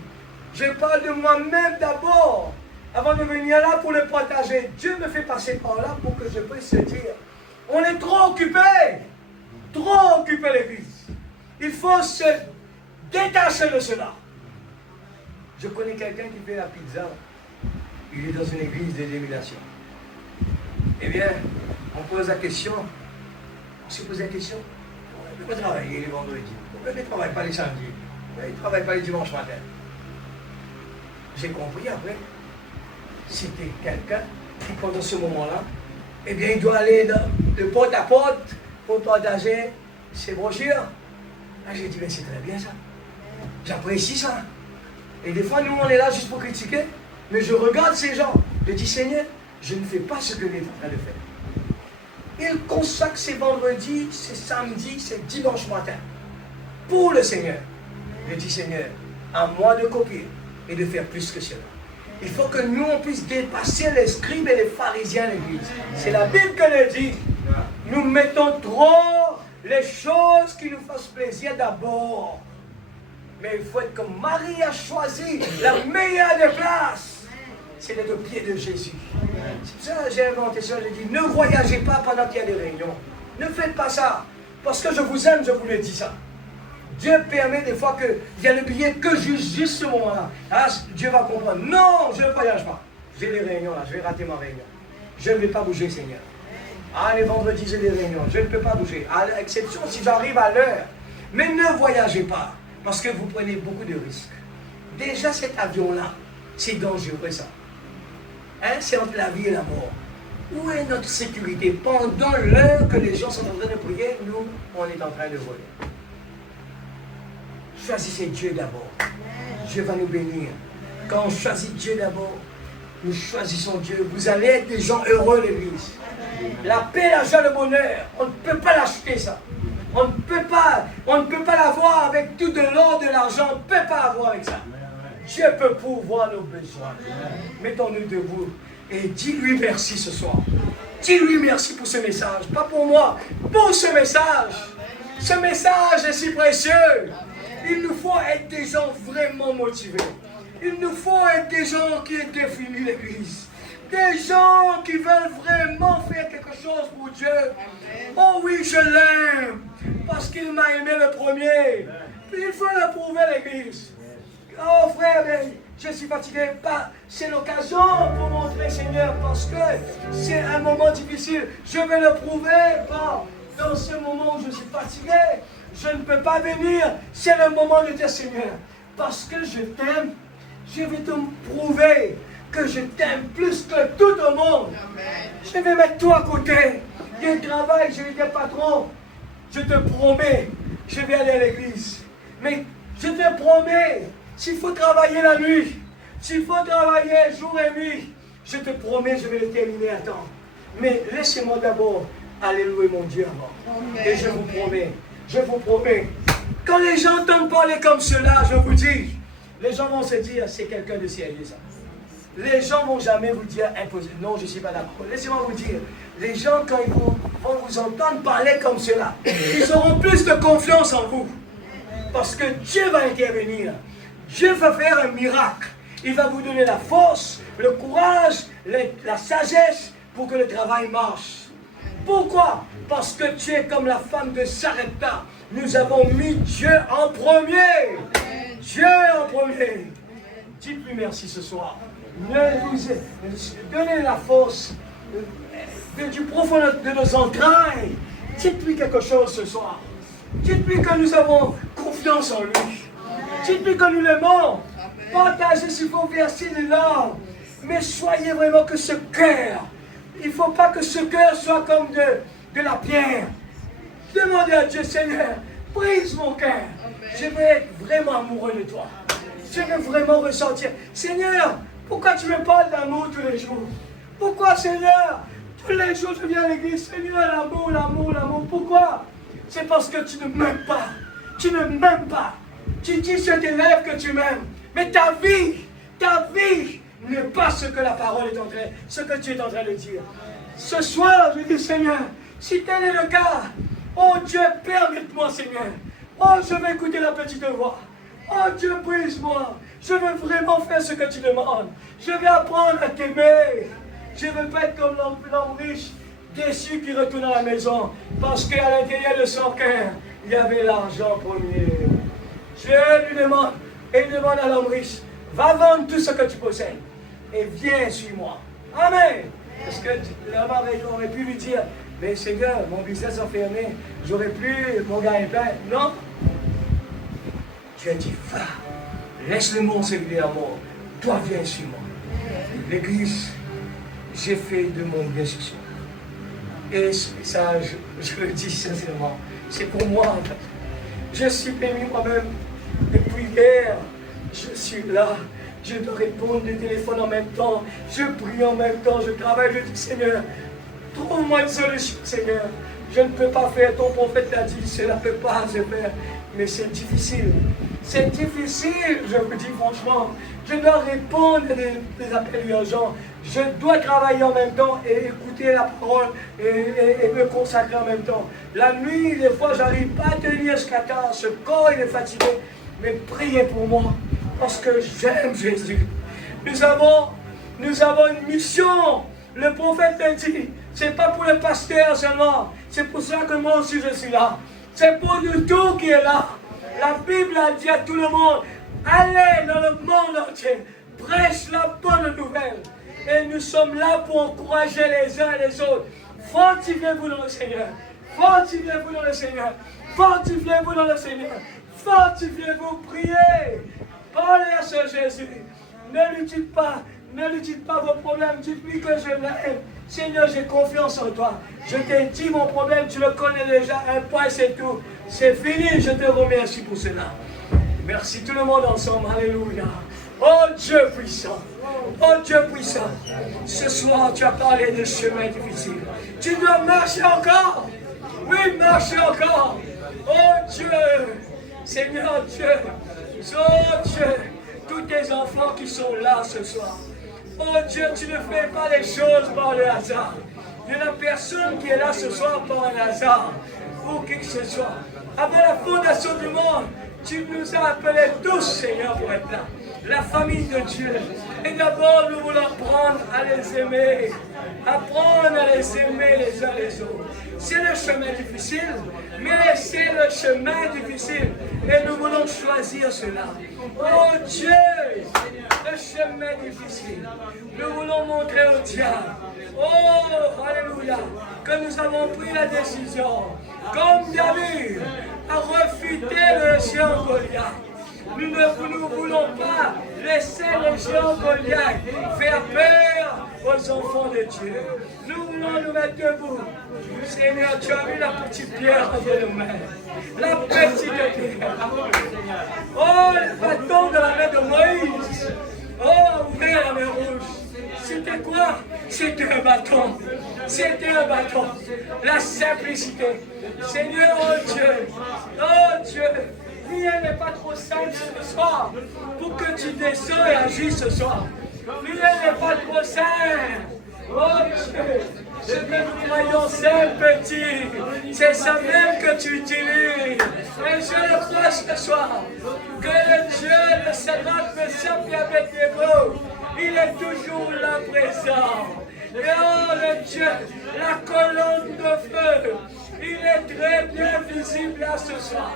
Je parle de moi-même d'abord, avant de venir là pour le partager. Dieu me fait passer par là pour que je puisse se dire, on est trop occupé. Trop occupé, l'Église. Il faut se détacher de cela. Je connais quelqu'un qui fait la pizza. Il est dans une église de dénomination. Eh bien, on pose la question. On se pose la question. On peut travailler les vendredis. Pourquoi il ne travaille pas les samedis? Il ne travaille pas les dimanches matin. J'ai compris après. C'était quelqu'un qui, pendant ce moment-là, eh bien, il doit aller de porte à porte pour partager ses brochures. Là, j'ai dit, mais c'est très bien ça. J'apprécie ça. Et des fois, nous, on est là juste pour critiquer. Mais je regarde ces gens. Je dis, Seigneur, je ne fais pas ce que les en train de faire. Il consacre ses vendredis, ses samedis, ses dimanches matin pour le Seigneur. Je dis, Seigneur, à moi de copier et de faire plus que cela. Il faut que nous, on puisse dépasser les scribes et les pharisiens à l'église. C'est la Bible qui le dit. Nous mettons trop les choses qui nous fassent plaisir d'abord. Mais il faut être comme Marie a choisi la meilleure des places. C'est d'être aux pieds de Jésus. C'est ça que j'ai inventé ça. J'ai dit, ne voyagez pas pendant qu'il y a des réunions. Ne faites pas ça. Parce que je vous aime, je vous le dis ça. Dieu permet des fois qu'il y a le billet que juste ce moment-là. Ah, Dieu va comprendre. Non, je ne voyage pas. J'ai des réunions là, je vais rater ma réunion. Je ne vais pas bouger, Seigneur. Ah, les vendredis, j'ai des réunions. Je ne peux pas bouger. À l'exception si j'arrive à l'heure. Mais ne voyagez pas. Parce que vous prenez beaucoup de risques. Déjà, cet avion-là, c'est dangereux, ça. Hein? C'est entre la vie et la mort. Où est notre sécurité? Pendant l'heure que les gens sont en train de prier, nous, on est en train de voler. Choisissez Dieu d'abord. Dieu va nous bénir. Quand on choisit Dieu d'abord, nous choisissons Dieu. Vous allez être des gens heureux, l'Église. La paix, la joie, le bonheur, on ne peut pas l'acheter, ça. On ne peut pas l'avoir avec tout de l'or, de l'argent. On ne peut pas avoir avec ça. Dieu peut pourvoir nos besoins. Mettons-nous debout et dis-lui merci ce soir. Dis-lui merci pour ce message. Pas pour moi, pour ce message. Ce message est si précieux. Il nous faut être des gens vraiment motivés. Il nous faut être des gens qui aient défini l'Église. Des gens qui veulent vraiment faire quelque chose pour Dieu. Oh oui, je l'aime. Parce qu'il m'a aimé le premier. Il faut le prouver, l'Église. Oh frère, mais je suis fatigué. C'est l'occasion pour montrer, Seigneur, parce que c'est un moment difficile. Je vais le prouver. Dans ce moment où je suis fatigué, je ne peux pas venir. C'est le moment de dire, Seigneur, parce que je t'aime, je vais te prouver que je t'aime plus que tout au monde. Je vais mettre toi à côté. Il y a un travail, je vais dire, patron, je te promets, je vais aller à l'église. Mais je te promets, s'il faut travailler la nuit, s'il faut travailler jour et nuit, je te promets, je vais le terminer à temps. Mais laissez-moi d'abord aller louer mon Dieu avant. Et je vous promets, quand les gens entendent parler comme cela, je vous dis, les gens vont se dire, c'est quelqu'un de sérieux ça. Les gens ne vont jamais vous dire impossible. Non, je ne suis pas d'accord. Laissez-moi vous dire, les gens, quand ils vont vous entendre parler comme cela, ils auront plus de confiance en vous. Parce que Dieu va intervenir. Dieu va faire un miracle. Il va vous donner la force, le courage, la sagesse pour que le travail marche. Pourquoi? Parce que tu es comme la femme de Sarepta. Nous avons mis Dieu en premier. Dieu en premier. Dites-lui merci ce soir. Donnez la force du profond de nos entrailles. Dites-lui quelque chose ce soir. Dites-lui que nous avons confiance en lui. Dites-lui que nous l'aimons. Partagez s'il faut verser de l'or. Mais soyez vraiment que ce cœur, il ne faut pas que ce cœur soit comme de la pierre. Demandez à Dieu, Seigneur, brise mon cœur. Je veux être vraiment amoureux de toi. Je veux vraiment ressentir. Seigneur, pourquoi tu me parles d'amour tous les jours? Pourquoi, Seigneur, tous les jours je viens à l'église, Seigneur, l'amour, l'amour, l'amour. Pourquoi? C'est parce que tu ne m'aimes pas. Tu ne m'aimes pas. Tu dis sur tes lèvres que tu m'aimes. Mais ta vie n'est pas ce que la parole est en train, ce que tu es en train de dire. Ce soir, je dis, Seigneur, si tel est le cas, oh Dieu, permette-moi, Seigneur. Oh, je vais écouter la petite voix. Oh Dieu, brise-moi. Je veux vraiment faire ce que tu demandes. Je vais apprendre à t'aimer. Je ne veux pas être comme l'homme riche, déçu qui retourne à la maison. Parce qu'à l'intérieur de son cœur, il y avait l'argent premier. Je lui demande, et il demande à l'homme riche, va vendre tout ce que tu possèdes. Et viens, suis-moi. Amen. Parce que l'homme aurait pu lui dire, mais Seigneur, mon business est fermé, j'aurais plus mon gagne-pain. Non. Dieu dit, va, laisse le monde servir à moi. Toi, viens sur moi. L'église, j'ai fait de mon bien ce soir. Et ce message, je le dis sincèrement, c'est pour moi. Je suis béni moi-même. Depuis hier, je suis là. Je dois répondre des téléphones en même temps. Je prie en même temps. Je travaille. Je dis, Seigneur, trouve-moi une solution, Seigneur. Je ne peux pas faire. Ton prophète l'a dit, cela ne peut pas se faire. Mais c'est difficile. C'est difficile, je vous dis franchement. Je dois répondre des appels urgents. Je dois travailler en même temps et écouter la parole et me consacrer en même temps. La nuit, des fois, j'arrive pas à tenir jusqu'à tard. Ce corps, il est fatigué. Mais priez pour moi, parce que j'aime Jésus. Nous avons une mission. Le prophète l'a dit, c'est pas pour le pasteur seulement. C'est pour ça que moi aussi je suis là. C'est pour nous tous qui est là. La Bible a dit à tout le monde, allez dans le monde entier, prêche la bonne nouvelle. Et nous sommes là pour encourager les uns et les autres. Fortifiez-vous dans le Seigneur. Fortifiez-vous dans le Seigneur. Fortifiez-vous dans le Seigneur. Fortifiez-vous, priez. Parlez à ce Jésus. Ne lui dites pas vos problèmes. Dites-lui que je l'aime. Seigneur, j'ai confiance en toi. Je t'ai dit mon problème, tu le connais déjà. Un point, c'est tout. C'est fini. Je te remercie pour cela. Merci tout le monde ensemble. Alléluia. Oh Dieu puissant. Oh Dieu puissant. Ce soir, tu as parlé de chemins difficiles. Tu dois marcher encore. Oui, marcher encore. Oh Dieu, Seigneur Dieu, oh Dieu, tous tes enfants qui sont là ce soir. Oh Dieu, tu ne fais pas les choses par le hasard. Il n'y en a personne qui est là ce soir par un hasard, ou qui que ce soit. Avant la fondation du monde, tu nous as appelés tous, Seigneur, pour être là. La famille de Dieu. Et d'abord, nous voulons apprendre à les aimer. Apprendre à les aimer les uns les autres. C'est le chemin difficile, mais c'est le chemin difficile. Et nous voulons choisir cela. Oh Dieu, le chemin difficile. Nous voulons montrer au diable. Oh, alléluia, que nous avons pris la décision, comme David, à refuter le géant Goliath. Nous ne voulons pas laisser le géant Goliath faire peur aux enfants de Dieu. Nous voulons nous mettre debout. Seigneur, tu as mis la petite pierre entre nos mains. La petite pierre. Oh, le bâton de la main de Moïse. Oh, ouvrir la mer rouge. C'était quoi? C'était un bâton. C'était un bâton. La simplicité. Seigneur, oh Dieu, rien n'est pas trop simple ce soir pour que tu descends et agisses ce soir. Rien n'est pas trop simple. Oh Dieu, ce que nous croyons simple, petit, c'est ça même que tu utilises. Et je le crois ce soir, que le Dieu de Sadrach, Meshach et Abednego, il est toujours là présent. Et oh le Dieu, la colonne de feu, il est très bien visible là ce soir.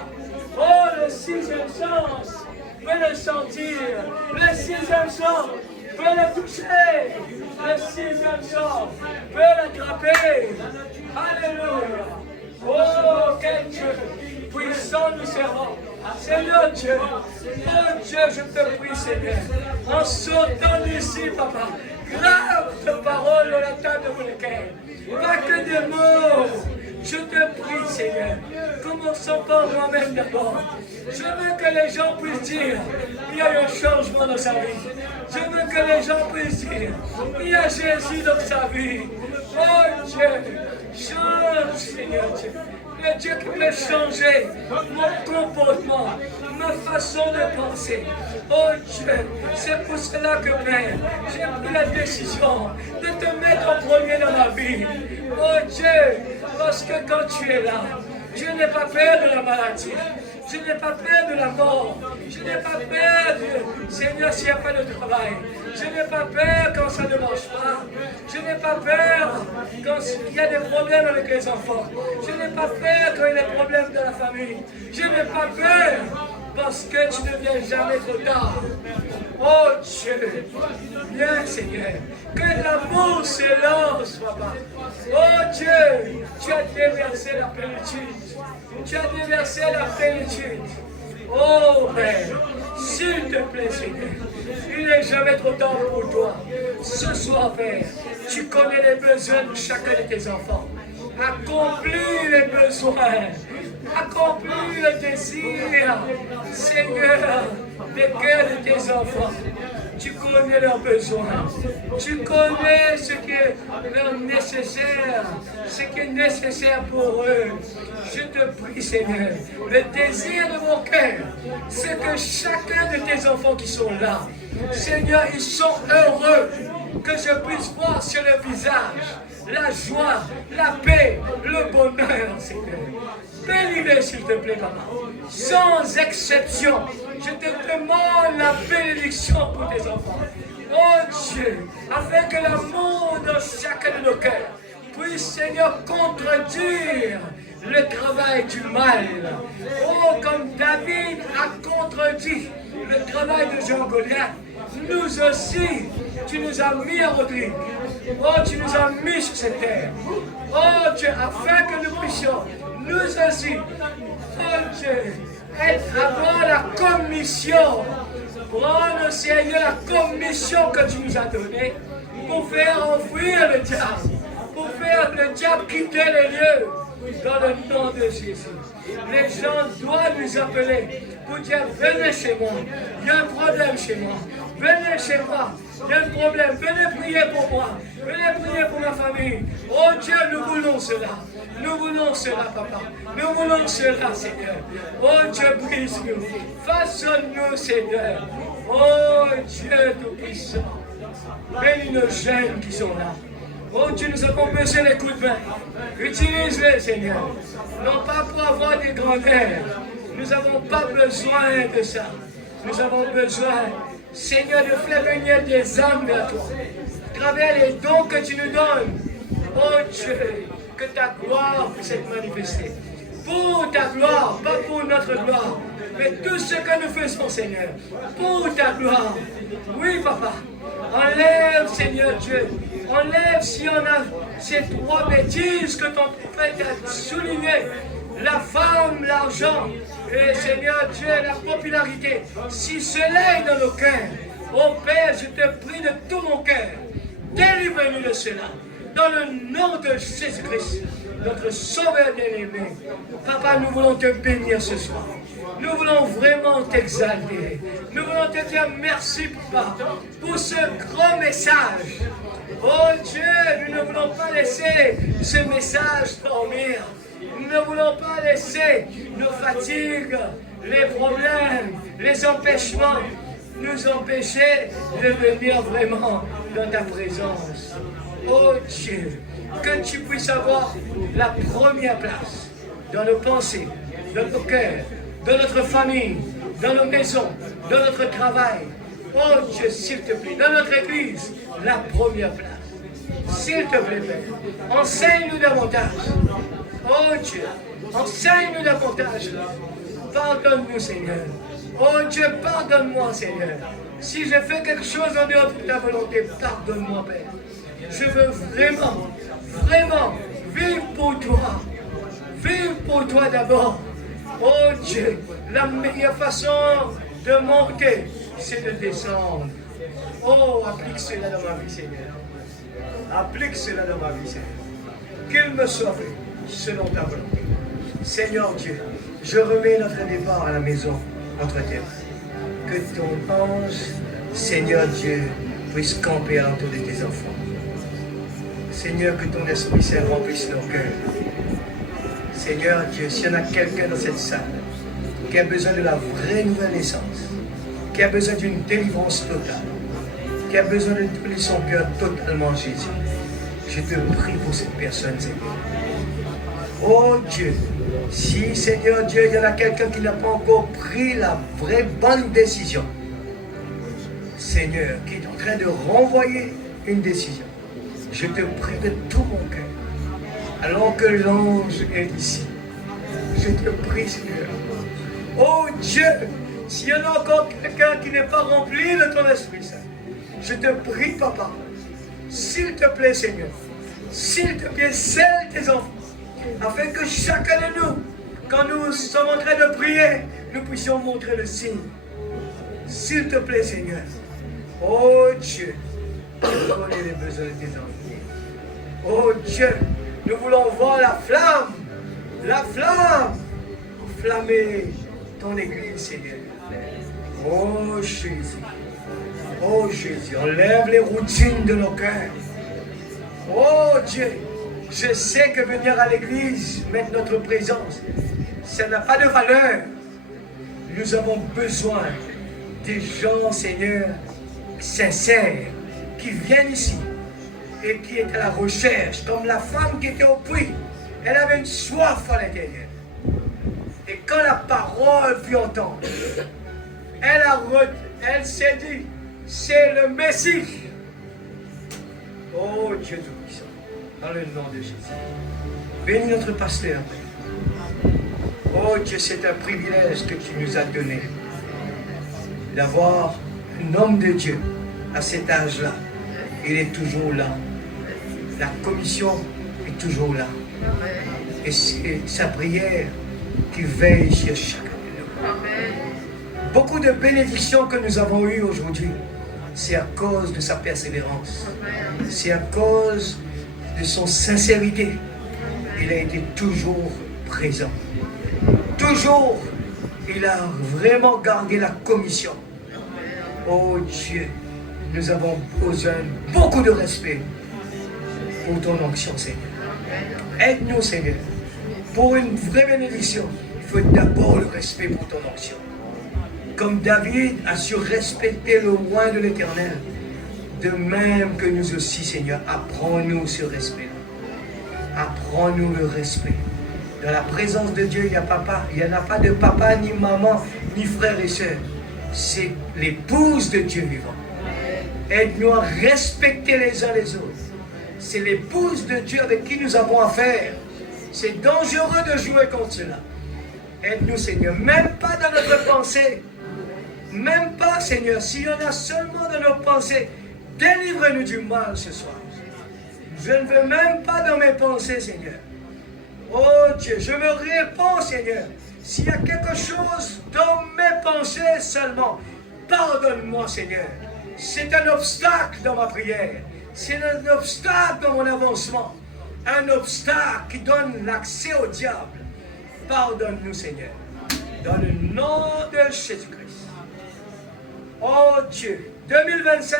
Oh, le sixième sens peut le sentir. Le sixième sens peut le toucher. Le sixième sens peut l'attraper. Alléluia. Oh, quel Dieu puissant nous servons. Seigneur Dieu, oh Dieu, je te prie, Seigneur, en sortant d'ici, Papa, grave de paroles dans la table de mon cœur. Pas que des mots. Je te prie, Seigneur, commençons par moi-même d'abord. Je veux que les gens puissent dire qu'il y a eu un changement dans sa vie. Je veux que les gens puissent dire qu'il y a Jésus dans sa vie. Oh Dieu, change, Seigneur Dieu. Le Dieu qui peut changer mon comportement, ma façon de penser. Oh Dieu, c'est pour cela que, Père, j'ai pris la décision de te mettre en premier dans ma vie. Oh Dieu, parce que quand tu es là, je n'ai pas peur de la maladie. Je n'ai pas peur de la mort. Je n'ai pas peur de, Seigneur, s'il n'y a pas de travail. Je n'ai pas peur quand ça ne marche pas. Je n'ai pas peur quand il y a des problèmes avec les enfants. Je n'ai pas peur quand il y a des problèmes dans la famille. Je n'ai pas peur parce que tu ne viens jamais trop tard. Oh Dieu, viens Seigneur, que l'amour s'élance, Papa. Oh Dieu, tu as déversé la plénitude. Tu as déversé la plénitude. Oh Père, s'il te plaît Seigneur, il n'est jamais trop tard pour toi. Ce soir Père, tu connais les besoins de chacun de tes enfants. Accomplis les besoins. Accomplis le désir, Seigneur, des cœurs de tes enfants. Tu connais leurs besoins. Tu connais ce qui est leur nécessaire, ce qui est nécessaire pour eux. Je te prie, Seigneur, le désir de mon cœur, c'est que chacun de tes enfants qui sont là, Seigneur, ils sont heureux, que je puisse voir sur le visage la joie, la paix, le bonheur, Seigneur. Bénis-les, s'il te plaît, Papa. Sans exception, je te demande la bénédiction pour tes enfants. Oh Dieu, afin que l'amour de chacun de nos cœurs puisse, Seigneur, contredire le travail du mal. Oh, comme David a contredit le travail de Jean Goliath, nous aussi, tu nous as mis en Rodrigue. Oh, tu nous as mis sur cette terre. Oh Dieu, afin que nous puissions, nous aussi, oh Dieu, avoir la commission. Prendre, Seigneur, la commission que tu nous as donnée pour faire enfuir le diable, pour faire le diable quitter les lieux. Dans le nom de Jésus, les gens doivent nous appeler pour dire venez chez moi, il y a un problème chez moi, Venez chez moi. Il y a un problème. Venez prier pour moi. Venez prier pour ma famille. Oh Dieu, nous voulons cela. Nous voulons cela, papa. Nous voulons cela, Seigneur. Oh Dieu, brise-nous. Façonne-nous, Seigneur. Oh Dieu Tout-Puissant. Bénis nos jeunes qui sont là. Oh Dieu, nous avons besoin des coups de main. Utilise-les, Seigneur. Non pas pour avoir des grandeurs. Nous n'avons pas besoin de ça. Nous avons besoin, Seigneur, de faire venir des âmes vers toi. À travers les dons que tu nous donnes. Oh Dieu, que ta gloire puisse être manifestée. Pour ta gloire, pas pour notre gloire. Mais tout ce que nous faisons, Seigneur, pour ta gloire. Oui, papa. Enlève, Seigneur Dieu. Enlève si on a ces trois bêtises que ton prophète a soulignées. La femme, l'argent, et Seigneur Dieu, la popularité. Si cela est dans nos cœurs, oh Père, je te prie de tout mon cœur, délivre-nous de cela. Dans le nom de Jésus-Christ, notre Sauveur bien-aimé. Papa, nous voulons te bénir ce soir. Nous voulons vraiment t'exalter. Nous voulons te dire merci, Papa, pour ce grand message. Oh Dieu, nous ne voulons pas laisser ce message dormir. Nous ne voulons pas laisser nos fatigues, les problèmes, les empêchements nous empêcher de venir vraiment dans ta présence. Oh Dieu, que tu puisses avoir la première place dans nos pensées, dans nos cœurs, dans notre famille, dans nos maisons, dans notre travail. Oh Dieu, s'il te plaît, dans notre église, la première place. S'il te plaît, Père, enseigne-nous davantage. Oh Dieu, enseigne-nous davantage. Pardonne-nous, Seigneur. Oh Dieu, pardonne-moi, Seigneur. Si j'ai fait quelque chose en dehors de ta volonté, pardonne-moi, Père. Je veux vraiment, vraiment vivre pour toi. Vivre pour toi d'abord. Oh Dieu, la meilleure façon de monter, c'est de descendre. Oh, applique cela dans ma vie, Seigneur. Applique cela dans ma vie, Seigneur. Qu'il me soit fait selon ta volonté. Seigneur Dieu, je remets notre départ à la maison entre tes mains. Que ton ange, Seigneur Dieu, puisse camper à l'entour de tes enfants. Seigneur, que ton Esprit Saint remplisse nos cœurs. Seigneur Dieu, s'il y en a quelqu'un dans cette salle qui a besoin de la vraie nouvelle naissance, qui a besoin d'une délivrance totale, qui a besoin de donner son cœur totalement à Jésus, je te prie pour cette personne, Seigneur. Oh Dieu, si Seigneur Dieu, il y en a quelqu'un qui n'a pas encore pris la vraie bonne décision, Seigneur, qui est en train de renvoyer une décision, je te prie de tout mon cœur, alors que l'ange est ici, je te prie, Seigneur. Oh Dieu, s'il y en a encore quelqu'un qui n'est pas rempli de ton Esprit Saint, je te prie, Papa, s'il te plaît, Seigneur, s'il te plaît, scelle tes enfants, afin que chacun de nous, quand nous sommes en train de prier, nous puissions montrer le signe. S'il te plaît, Seigneur. Oh Dieu, tu connais les besoins de tes enfants. Oh Dieu, nous voulons voir la flamme, flammer ton église, Seigneur. Oh Jésus, oh Jésus, enlève les routines de nos cœurs. Oh Dieu, je sais que venir à l'église, mettre notre présence, ça n'a pas de valeur. Nous avons besoin des gens, Seigneur, sincères, qui viennent ici et qui est à la recherche, comme la femme qui était au puits. Elle avait une soif à l'intérieur. Et quand la parole fut entendue, elle s'est dit, c'est le Messie. Oh Dieu Tout-Puissant, dans le nom de Jésus. Bénis notre pasteur. Oh Dieu, c'est un privilège que tu nous as donné d'avoir un homme de Dieu à cet âge-là. Il est toujours là. La commission est toujours là. Et c'est sa prière qui veille sur chacun de nous. Beaucoup de bénédictions que nous avons eues aujourd'hui, c'est à cause de sa persévérance. C'est à cause de son sincérité. Il a été toujours présent. Toujours, il a vraiment gardé la commission. Oh Dieu, nous avons besoin de beaucoup de respect pour ton onction, Seigneur. Aide-nous, Seigneur. Pour une vraie bénédiction, il faut d'abord le respect pour ton onction. Comme David a su respecter le roi de l'Éternel, de même que nous aussi, Seigneur, apprends-nous ce respect-là. Apprends-nous le respect. Dans la présence de Dieu, il n'y en a pas de papa, ni maman, ni frère et soeur. C'est l'épouse de Dieu vivant. Aide-nous à respecter les uns les autres. C'est l'épouse de Dieu avec qui nous avons affaire. C'est dangereux de jouer contre cela. Aide-nous, Seigneur, même pas dans notre pensée. Même pas, Seigneur, s'il y en a seulement dans nos pensées, délivre-nous du mal ce soir. Je ne veux même pas dans mes pensées, Seigneur. Oh Dieu, je me réponds, Seigneur. S'il y a quelque chose dans mes pensées seulement, pardonne-moi, Seigneur. C'est un obstacle dans ma prière. C'est un obstacle dans mon avancement. Un obstacle qui donne l'accès au diable. Pardonne-nous, Seigneur. Dans le nom de Jésus-Christ. Oh Dieu, 2025,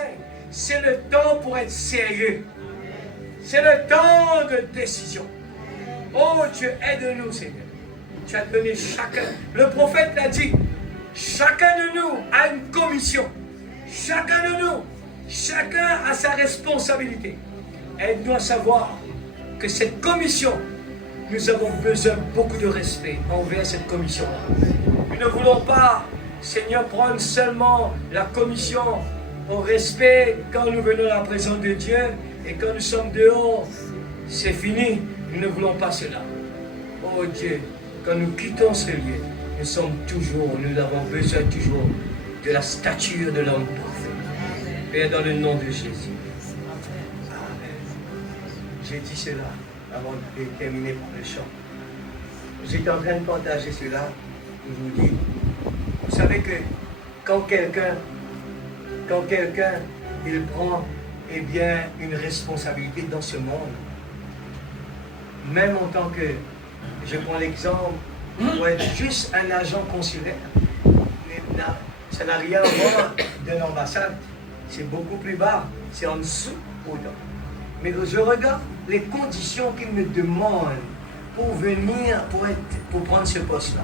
c'est le temps pour être sérieux. C'est le temps de décision. Oh Dieu, aide-nous, Seigneur. Tu as donné chacun. Le prophète l'a dit. Chacun de nous a une commission. Chacun de nous, chacun a sa responsabilité. Aide-nous à savoir que cette commission, nous avons besoin de beaucoup de respect envers cette commission-là. Nous ne voulons pas, Seigneur, prendre seulement la commission au respect quand nous venons à la présence de Dieu et quand nous sommes dehors, c'est fini. Nous ne voulons pas cela. Oh Dieu, quand nous quittons ce lieu, nous avons besoin toujours de la stature de l'homme parfait. Père, dans le nom de Jésus. Amen. J'ai dit cela avant de terminer par le chant. J'étais en train de partager cela. Je vous dis, vous savez que quand quelqu'un il prend une responsabilité dans ce monde, même en tant que, je prends l'exemple, pour être juste un agent consulaire, ça n'a rien à voir de l'ambassade, c'est beaucoup plus bas, c'est en dessous autant. Mais je regarde les conditions qu'ils me demandent pour venir, pour prendre ce poste-là.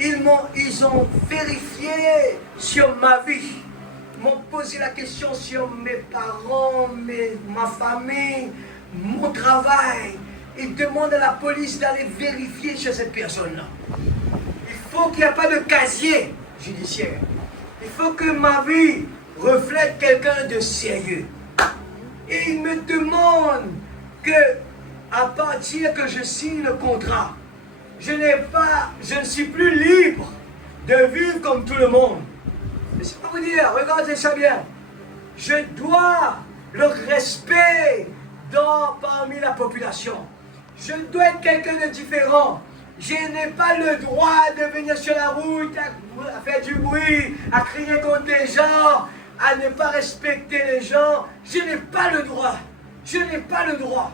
Ils ont vérifié sur ma vie, m'ont posé la question sur mes parents, ma famille, mon travail. Ils demandent à la police d'aller vérifier chez cette personne-là. Il faut qu'il n'y ait pas de casier judiciaire. Il faut que ma vie reflète quelqu'un de sérieux. Et ils me demandent que, à partir que je signe le contrat, je ne suis plus libre de vivre comme tout le monde. Mais c'est pas vous dire, regardez ça bien. Je dois le respect parmi la population. Je dois être quelqu'un de différent. Je n'ai pas le droit de venir sur la route à faire du bruit, à crier contre les gens, à ne pas respecter les gens. Je n'ai pas le droit. Je n'ai pas le droit.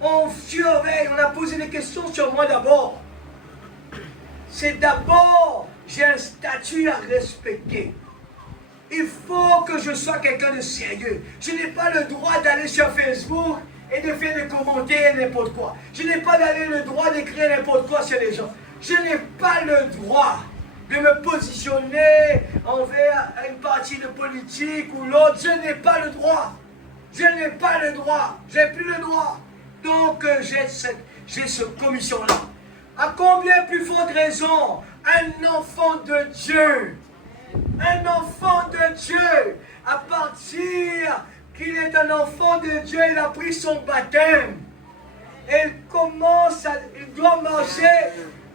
On surveille, on a posé des questions sur moi d'abord. C'est d'abord, j'ai un statut à respecter. Il faut que je sois quelqu'un de sérieux. Je n'ai pas le droit d'aller sur Facebook et de faire des commentaires n'importe quoi. Je n'ai pas le droit d'écrire n'importe quoi sur les gens. Je n'ai pas le droit de me positionner envers une partie de politique ou l'autre. Je n'ai pas le droit. Je n'ai pas le droit. Je n'ai plus le droit. Donc j'ai cette commission-là. À combien plus forte raison, un enfant de Dieu, à partir qu'il est un enfant de Dieu, il a pris son baptême. Et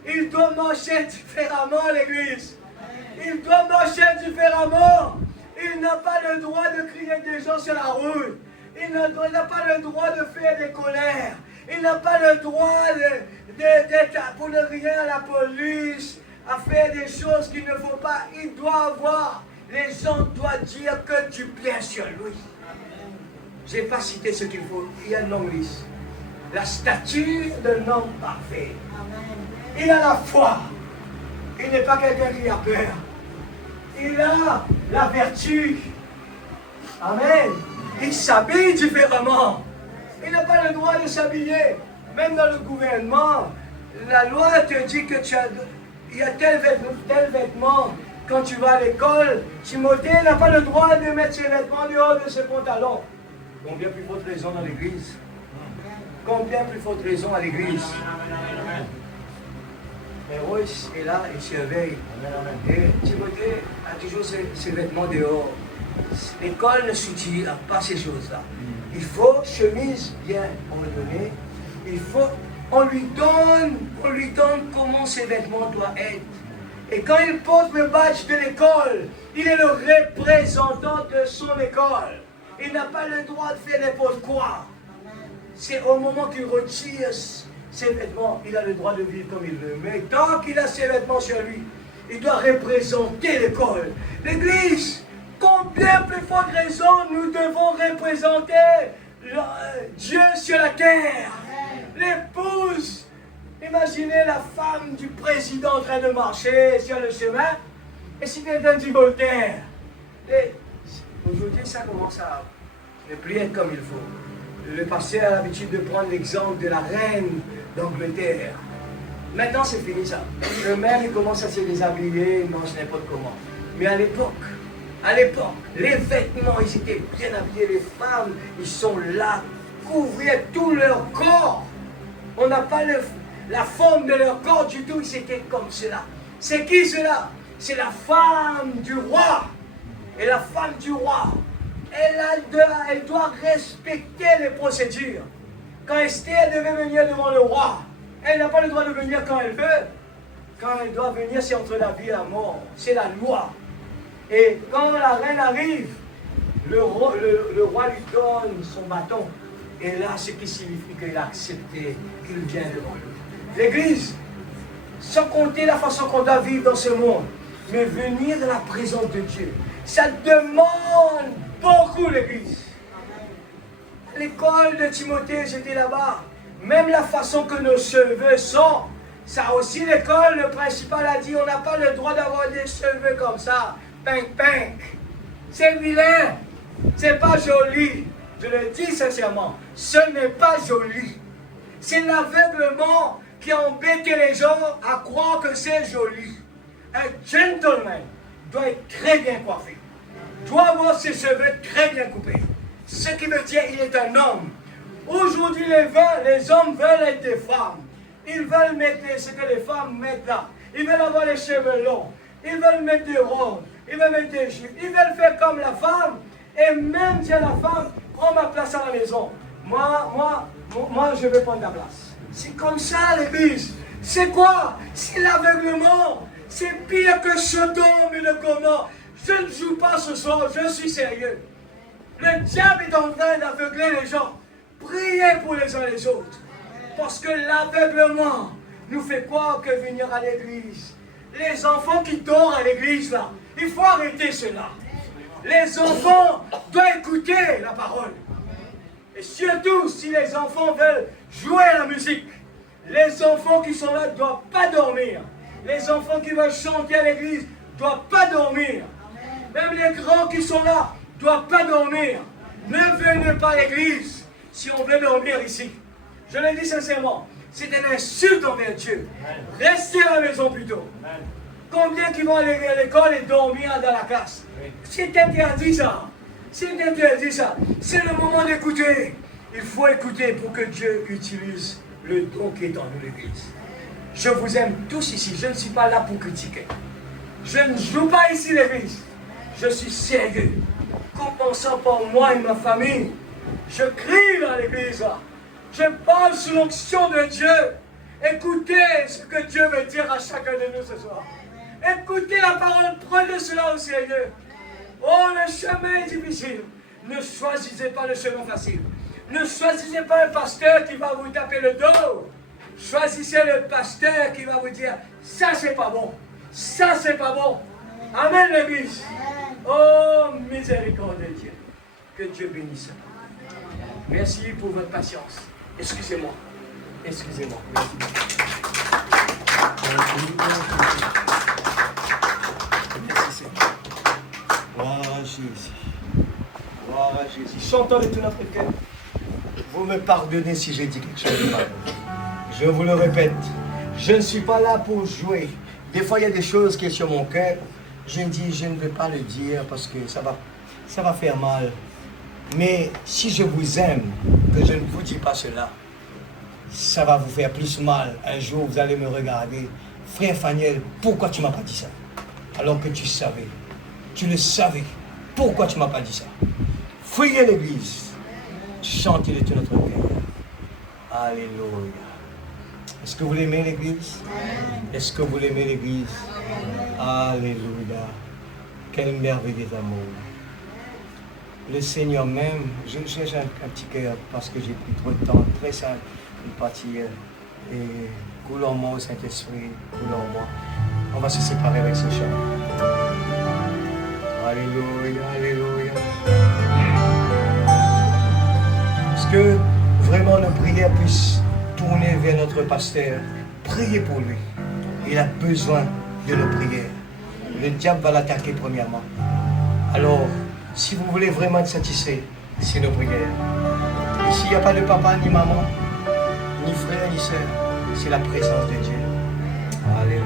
il doit marcher différemment l'église. Il doit marcher différemment. Il n'a pas le droit de crier des gens sur la route. Il n'a pas le droit de faire des colères. Il n'a pas le droit d'être pour ne rien à la police, à faire des choses qu'il ne faut pas. Il doit avoir, les gens doivent dire que tu plais sur lui. Je n'ai pas cité ce qu'il faut. Il y a une longue liste. La stature d'un homme parfait. Il a la foi. Il n'est pas quelqu'un qui a peur. Il a la vertu. Amen. Il s'habille différemment. Il n'a pas le droit de s'habiller. Même dans le gouvernement, la loi te dit que il y a tel vêtement. Quand tu vas à l'école, Timothée n'a pas le droit de mettre ses vêtements dehors de ses pantalons. Combien plus forte raison dans l'église? Combien plus forte raison à l'église? Mais Royce est là, il surveille. Et Timothée a toujours ses vêtements dehors. L'école ne soutient pas ces choses-là. Il faut chemise bien ordonnée. On lui donne comment ses vêtements doivent être. Et quand il porte le badge de l'école, il est le représentant de son école. Il n'a pas le droit de faire n'importe quoi. C'est au moment qu'il retire ses vêtements, il a le droit de vivre comme il veut. Mais tant qu'il a ses vêtements sur lui, il doit représenter l'école. L'Église, combien plus forte raison nous devons représenter Dieu sur la terre. L'épouse, imaginez la femme du président en train de marcher sur le chemin, et si quelqu'un dit Voltaire, aujourd'hui ça commence à ne plus être comme il faut. Le pasteur a l'habitude de prendre l'exemple de la reine d'Angleterre. Maintenant c'est fini ça. Eux-mêmes ils commencent à se déshabiller, ils mangent n'importe comment. Mais à l'époque, les vêtements, ils étaient bien habillés, les femmes, ils sont là, couvraient tout leur corps. On n'a pas la forme de leur corps du tout, ils étaient comme cela. C'est qui cela? C'est la femme du roi. Et la femme du roi, elle doit respecter les procédures. Quand Esther devait venir devant le roi, elle n'a pas le droit de venir quand elle veut. Quand elle doit venir, c'est entre la vie et la mort. C'est la loi. Et quand la reine arrive, le roi lui donne son bâton. Et là, ce qui signifie qu'il a accepté, qu'il vient devant nous. L'Église, sans compter la façon qu'on doit vivre dans ce monde, mais venir dans la présence de Dieu, ça demande beaucoup l'Église. L'école de Timothée, j'étais là-bas. Même la façon que nos cheveux sont, ça aussi l'école, le principal a dit, on n'a pas le droit d'avoir des cheveux comme ça. Pink, pink. C'est vilain. C'est pas joli. Je le dis sincèrement. Ce n'est pas joli. C'est l'aveuglement qui a embêté les gens à croire que c'est joli. Un gentleman doit être très bien coiffé. Doit avoir ses cheveux très bien coupés. Ce qui veut dire qu'il est un homme. Aujourd'hui, les hommes veulent être des femmes. Ils veulent mettre ce que les femmes mettent là. Ils veulent avoir les cheveux longs. Ils veulent mettre des robes. Ils veulent mettre des jupes. Ils veulent faire comme la femme. Et même si la femme prend ma place à la maison, moi, je vais prendre ta place. C'est comme ça, l'Église. C'est quoi? C'est l'aveuglement. C'est pire que Sodome et le Gomorrhe. Je ne joue pas ce soir, je suis sérieux. Le diable est en train d'aveugler les gens. Priez pour les uns et les autres. Parce que l'aveuglement nous fait croire que venir à l'église. Les enfants qui dorment à l'église là, il faut arrêter cela. Les enfants doivent écouter la parole. Et surtout, si les enfants veulent jouer à la musique, les enfants qui sont là ne doivent pas dormir. Les enfants qui veulent chanter à l'église ne doivent pas dormir. Même les grands qui sont là ne doivent pas dormir. Ne venez pas à l'église si on veut dormir ici. Je le dis sincèrement, c'est une insulte envers Dieu. Restez à la maison plutôt. Combien qui vont aller à l'école et dormir dans la classe? C'est interdit ça. C'est interdit ça. C'est le moment d'écouter. Il faut écouter pour que Dieu utilise le don qui est en nous, l'Église. Je vous aime tous ici. Je ne suis pas là pour critiquer. Je ne joue pas ici l'Église. Je suis sérieux. Commençant par moi et ma famille. Je crie dans l'Église. Je parle sous l'onction de Dieu. Écoutez ce que Dieu veut dire à chacun de nous ce soir. Écoutez la parole, prenez cela au sérieux. Oh, le chemin est difficile. Ne choisissez pas le chemin facile. Ne choisissez pas un pasteur qui va vous taper le dos. Choisissez le pasteur qui va vous dire, ça c'est pas bon. Ça c'est pas bon. Amen l'Église. Oh, miséricorde de Dieu. Que Dieu bénisse. Merci pour votre patience. Excusez-moi. Excusez-moi. Merci. Merci Seigneur. Jésus. Gloire à Jésus. Chantons de tout notre cœur. Vous me pardonnez si j'ai dit quelque chose de mal. Je vous le répète, je ne suis pas là pour jouer. Des fois, il y a des choses qui sont sur mon cœur. Je me dis, je ne vais pas le dire parce que ça va faire mal. Mais si je vous aime, que je ne vous dis pas cela, ça va vous faire plus mal. Un jour, vous allez me regarder. Frère Faniel, pourquoi tu ne m'as pas dit ça? Alors que tu savais. Tu le savais. Pourquoi tu ne m'as pas dit ça? Fouillez l'église. Chantez de tout notre cœur. Alléluia. Est-ce que vous l'aimez l'église? Est-ce que vous l'aimez l'église? Alléluia. Quelle merveille d'amour. Le Seigneur même, j'ai un petit cœur parce que j'ai pris trop de temps, très simple, de partir. Et coule en moi au Saint-Esprit, coule en moi. On va se séparer avec ce chant. Alléluia, alléluia. Est-ce que vraiment nos prières puissent tourner vers notre pasteur? Priez pour lui. Il a besoin de nos prières. Le diable va l'attaquer premièrement. Alors, si vous voulez vraiment être satisfait, c'est nos prières. Et s'il n'y a pas de papa, ni maman, ni frère, ni sœur, c'est la présence de Dieu. Alléluia.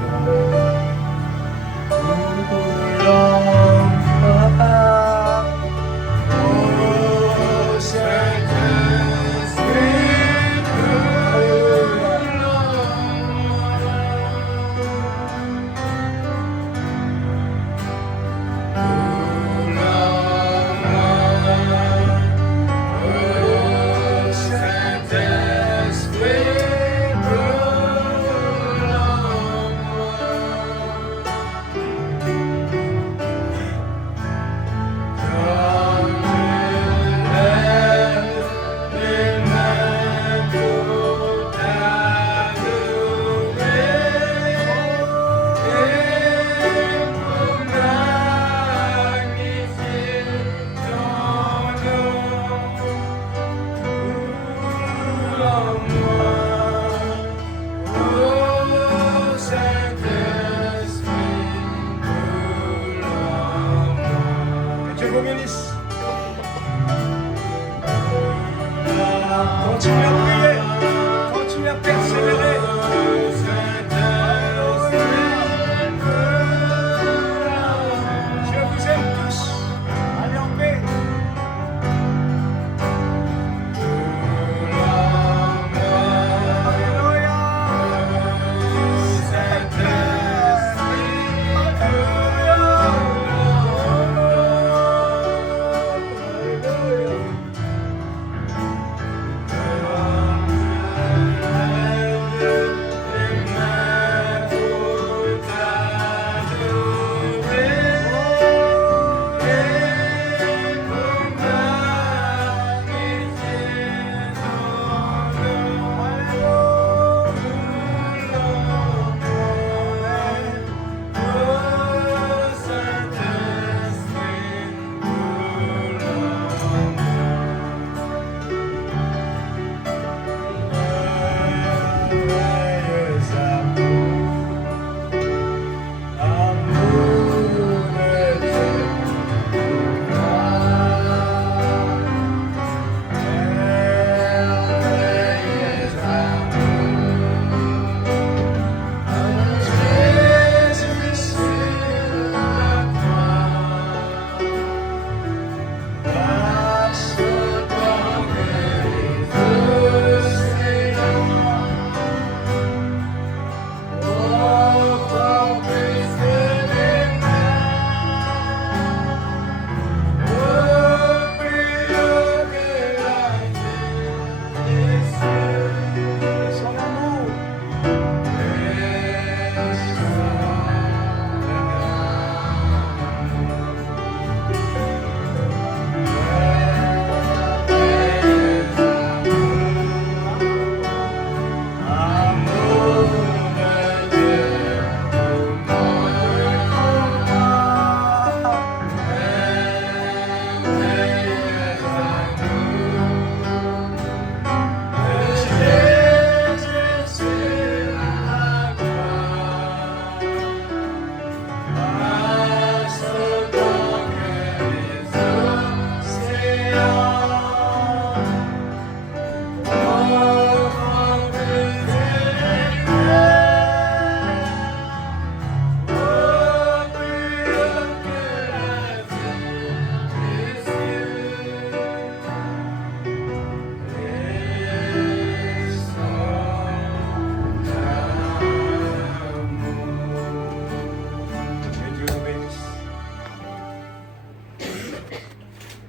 Que Dieu vous bénisse.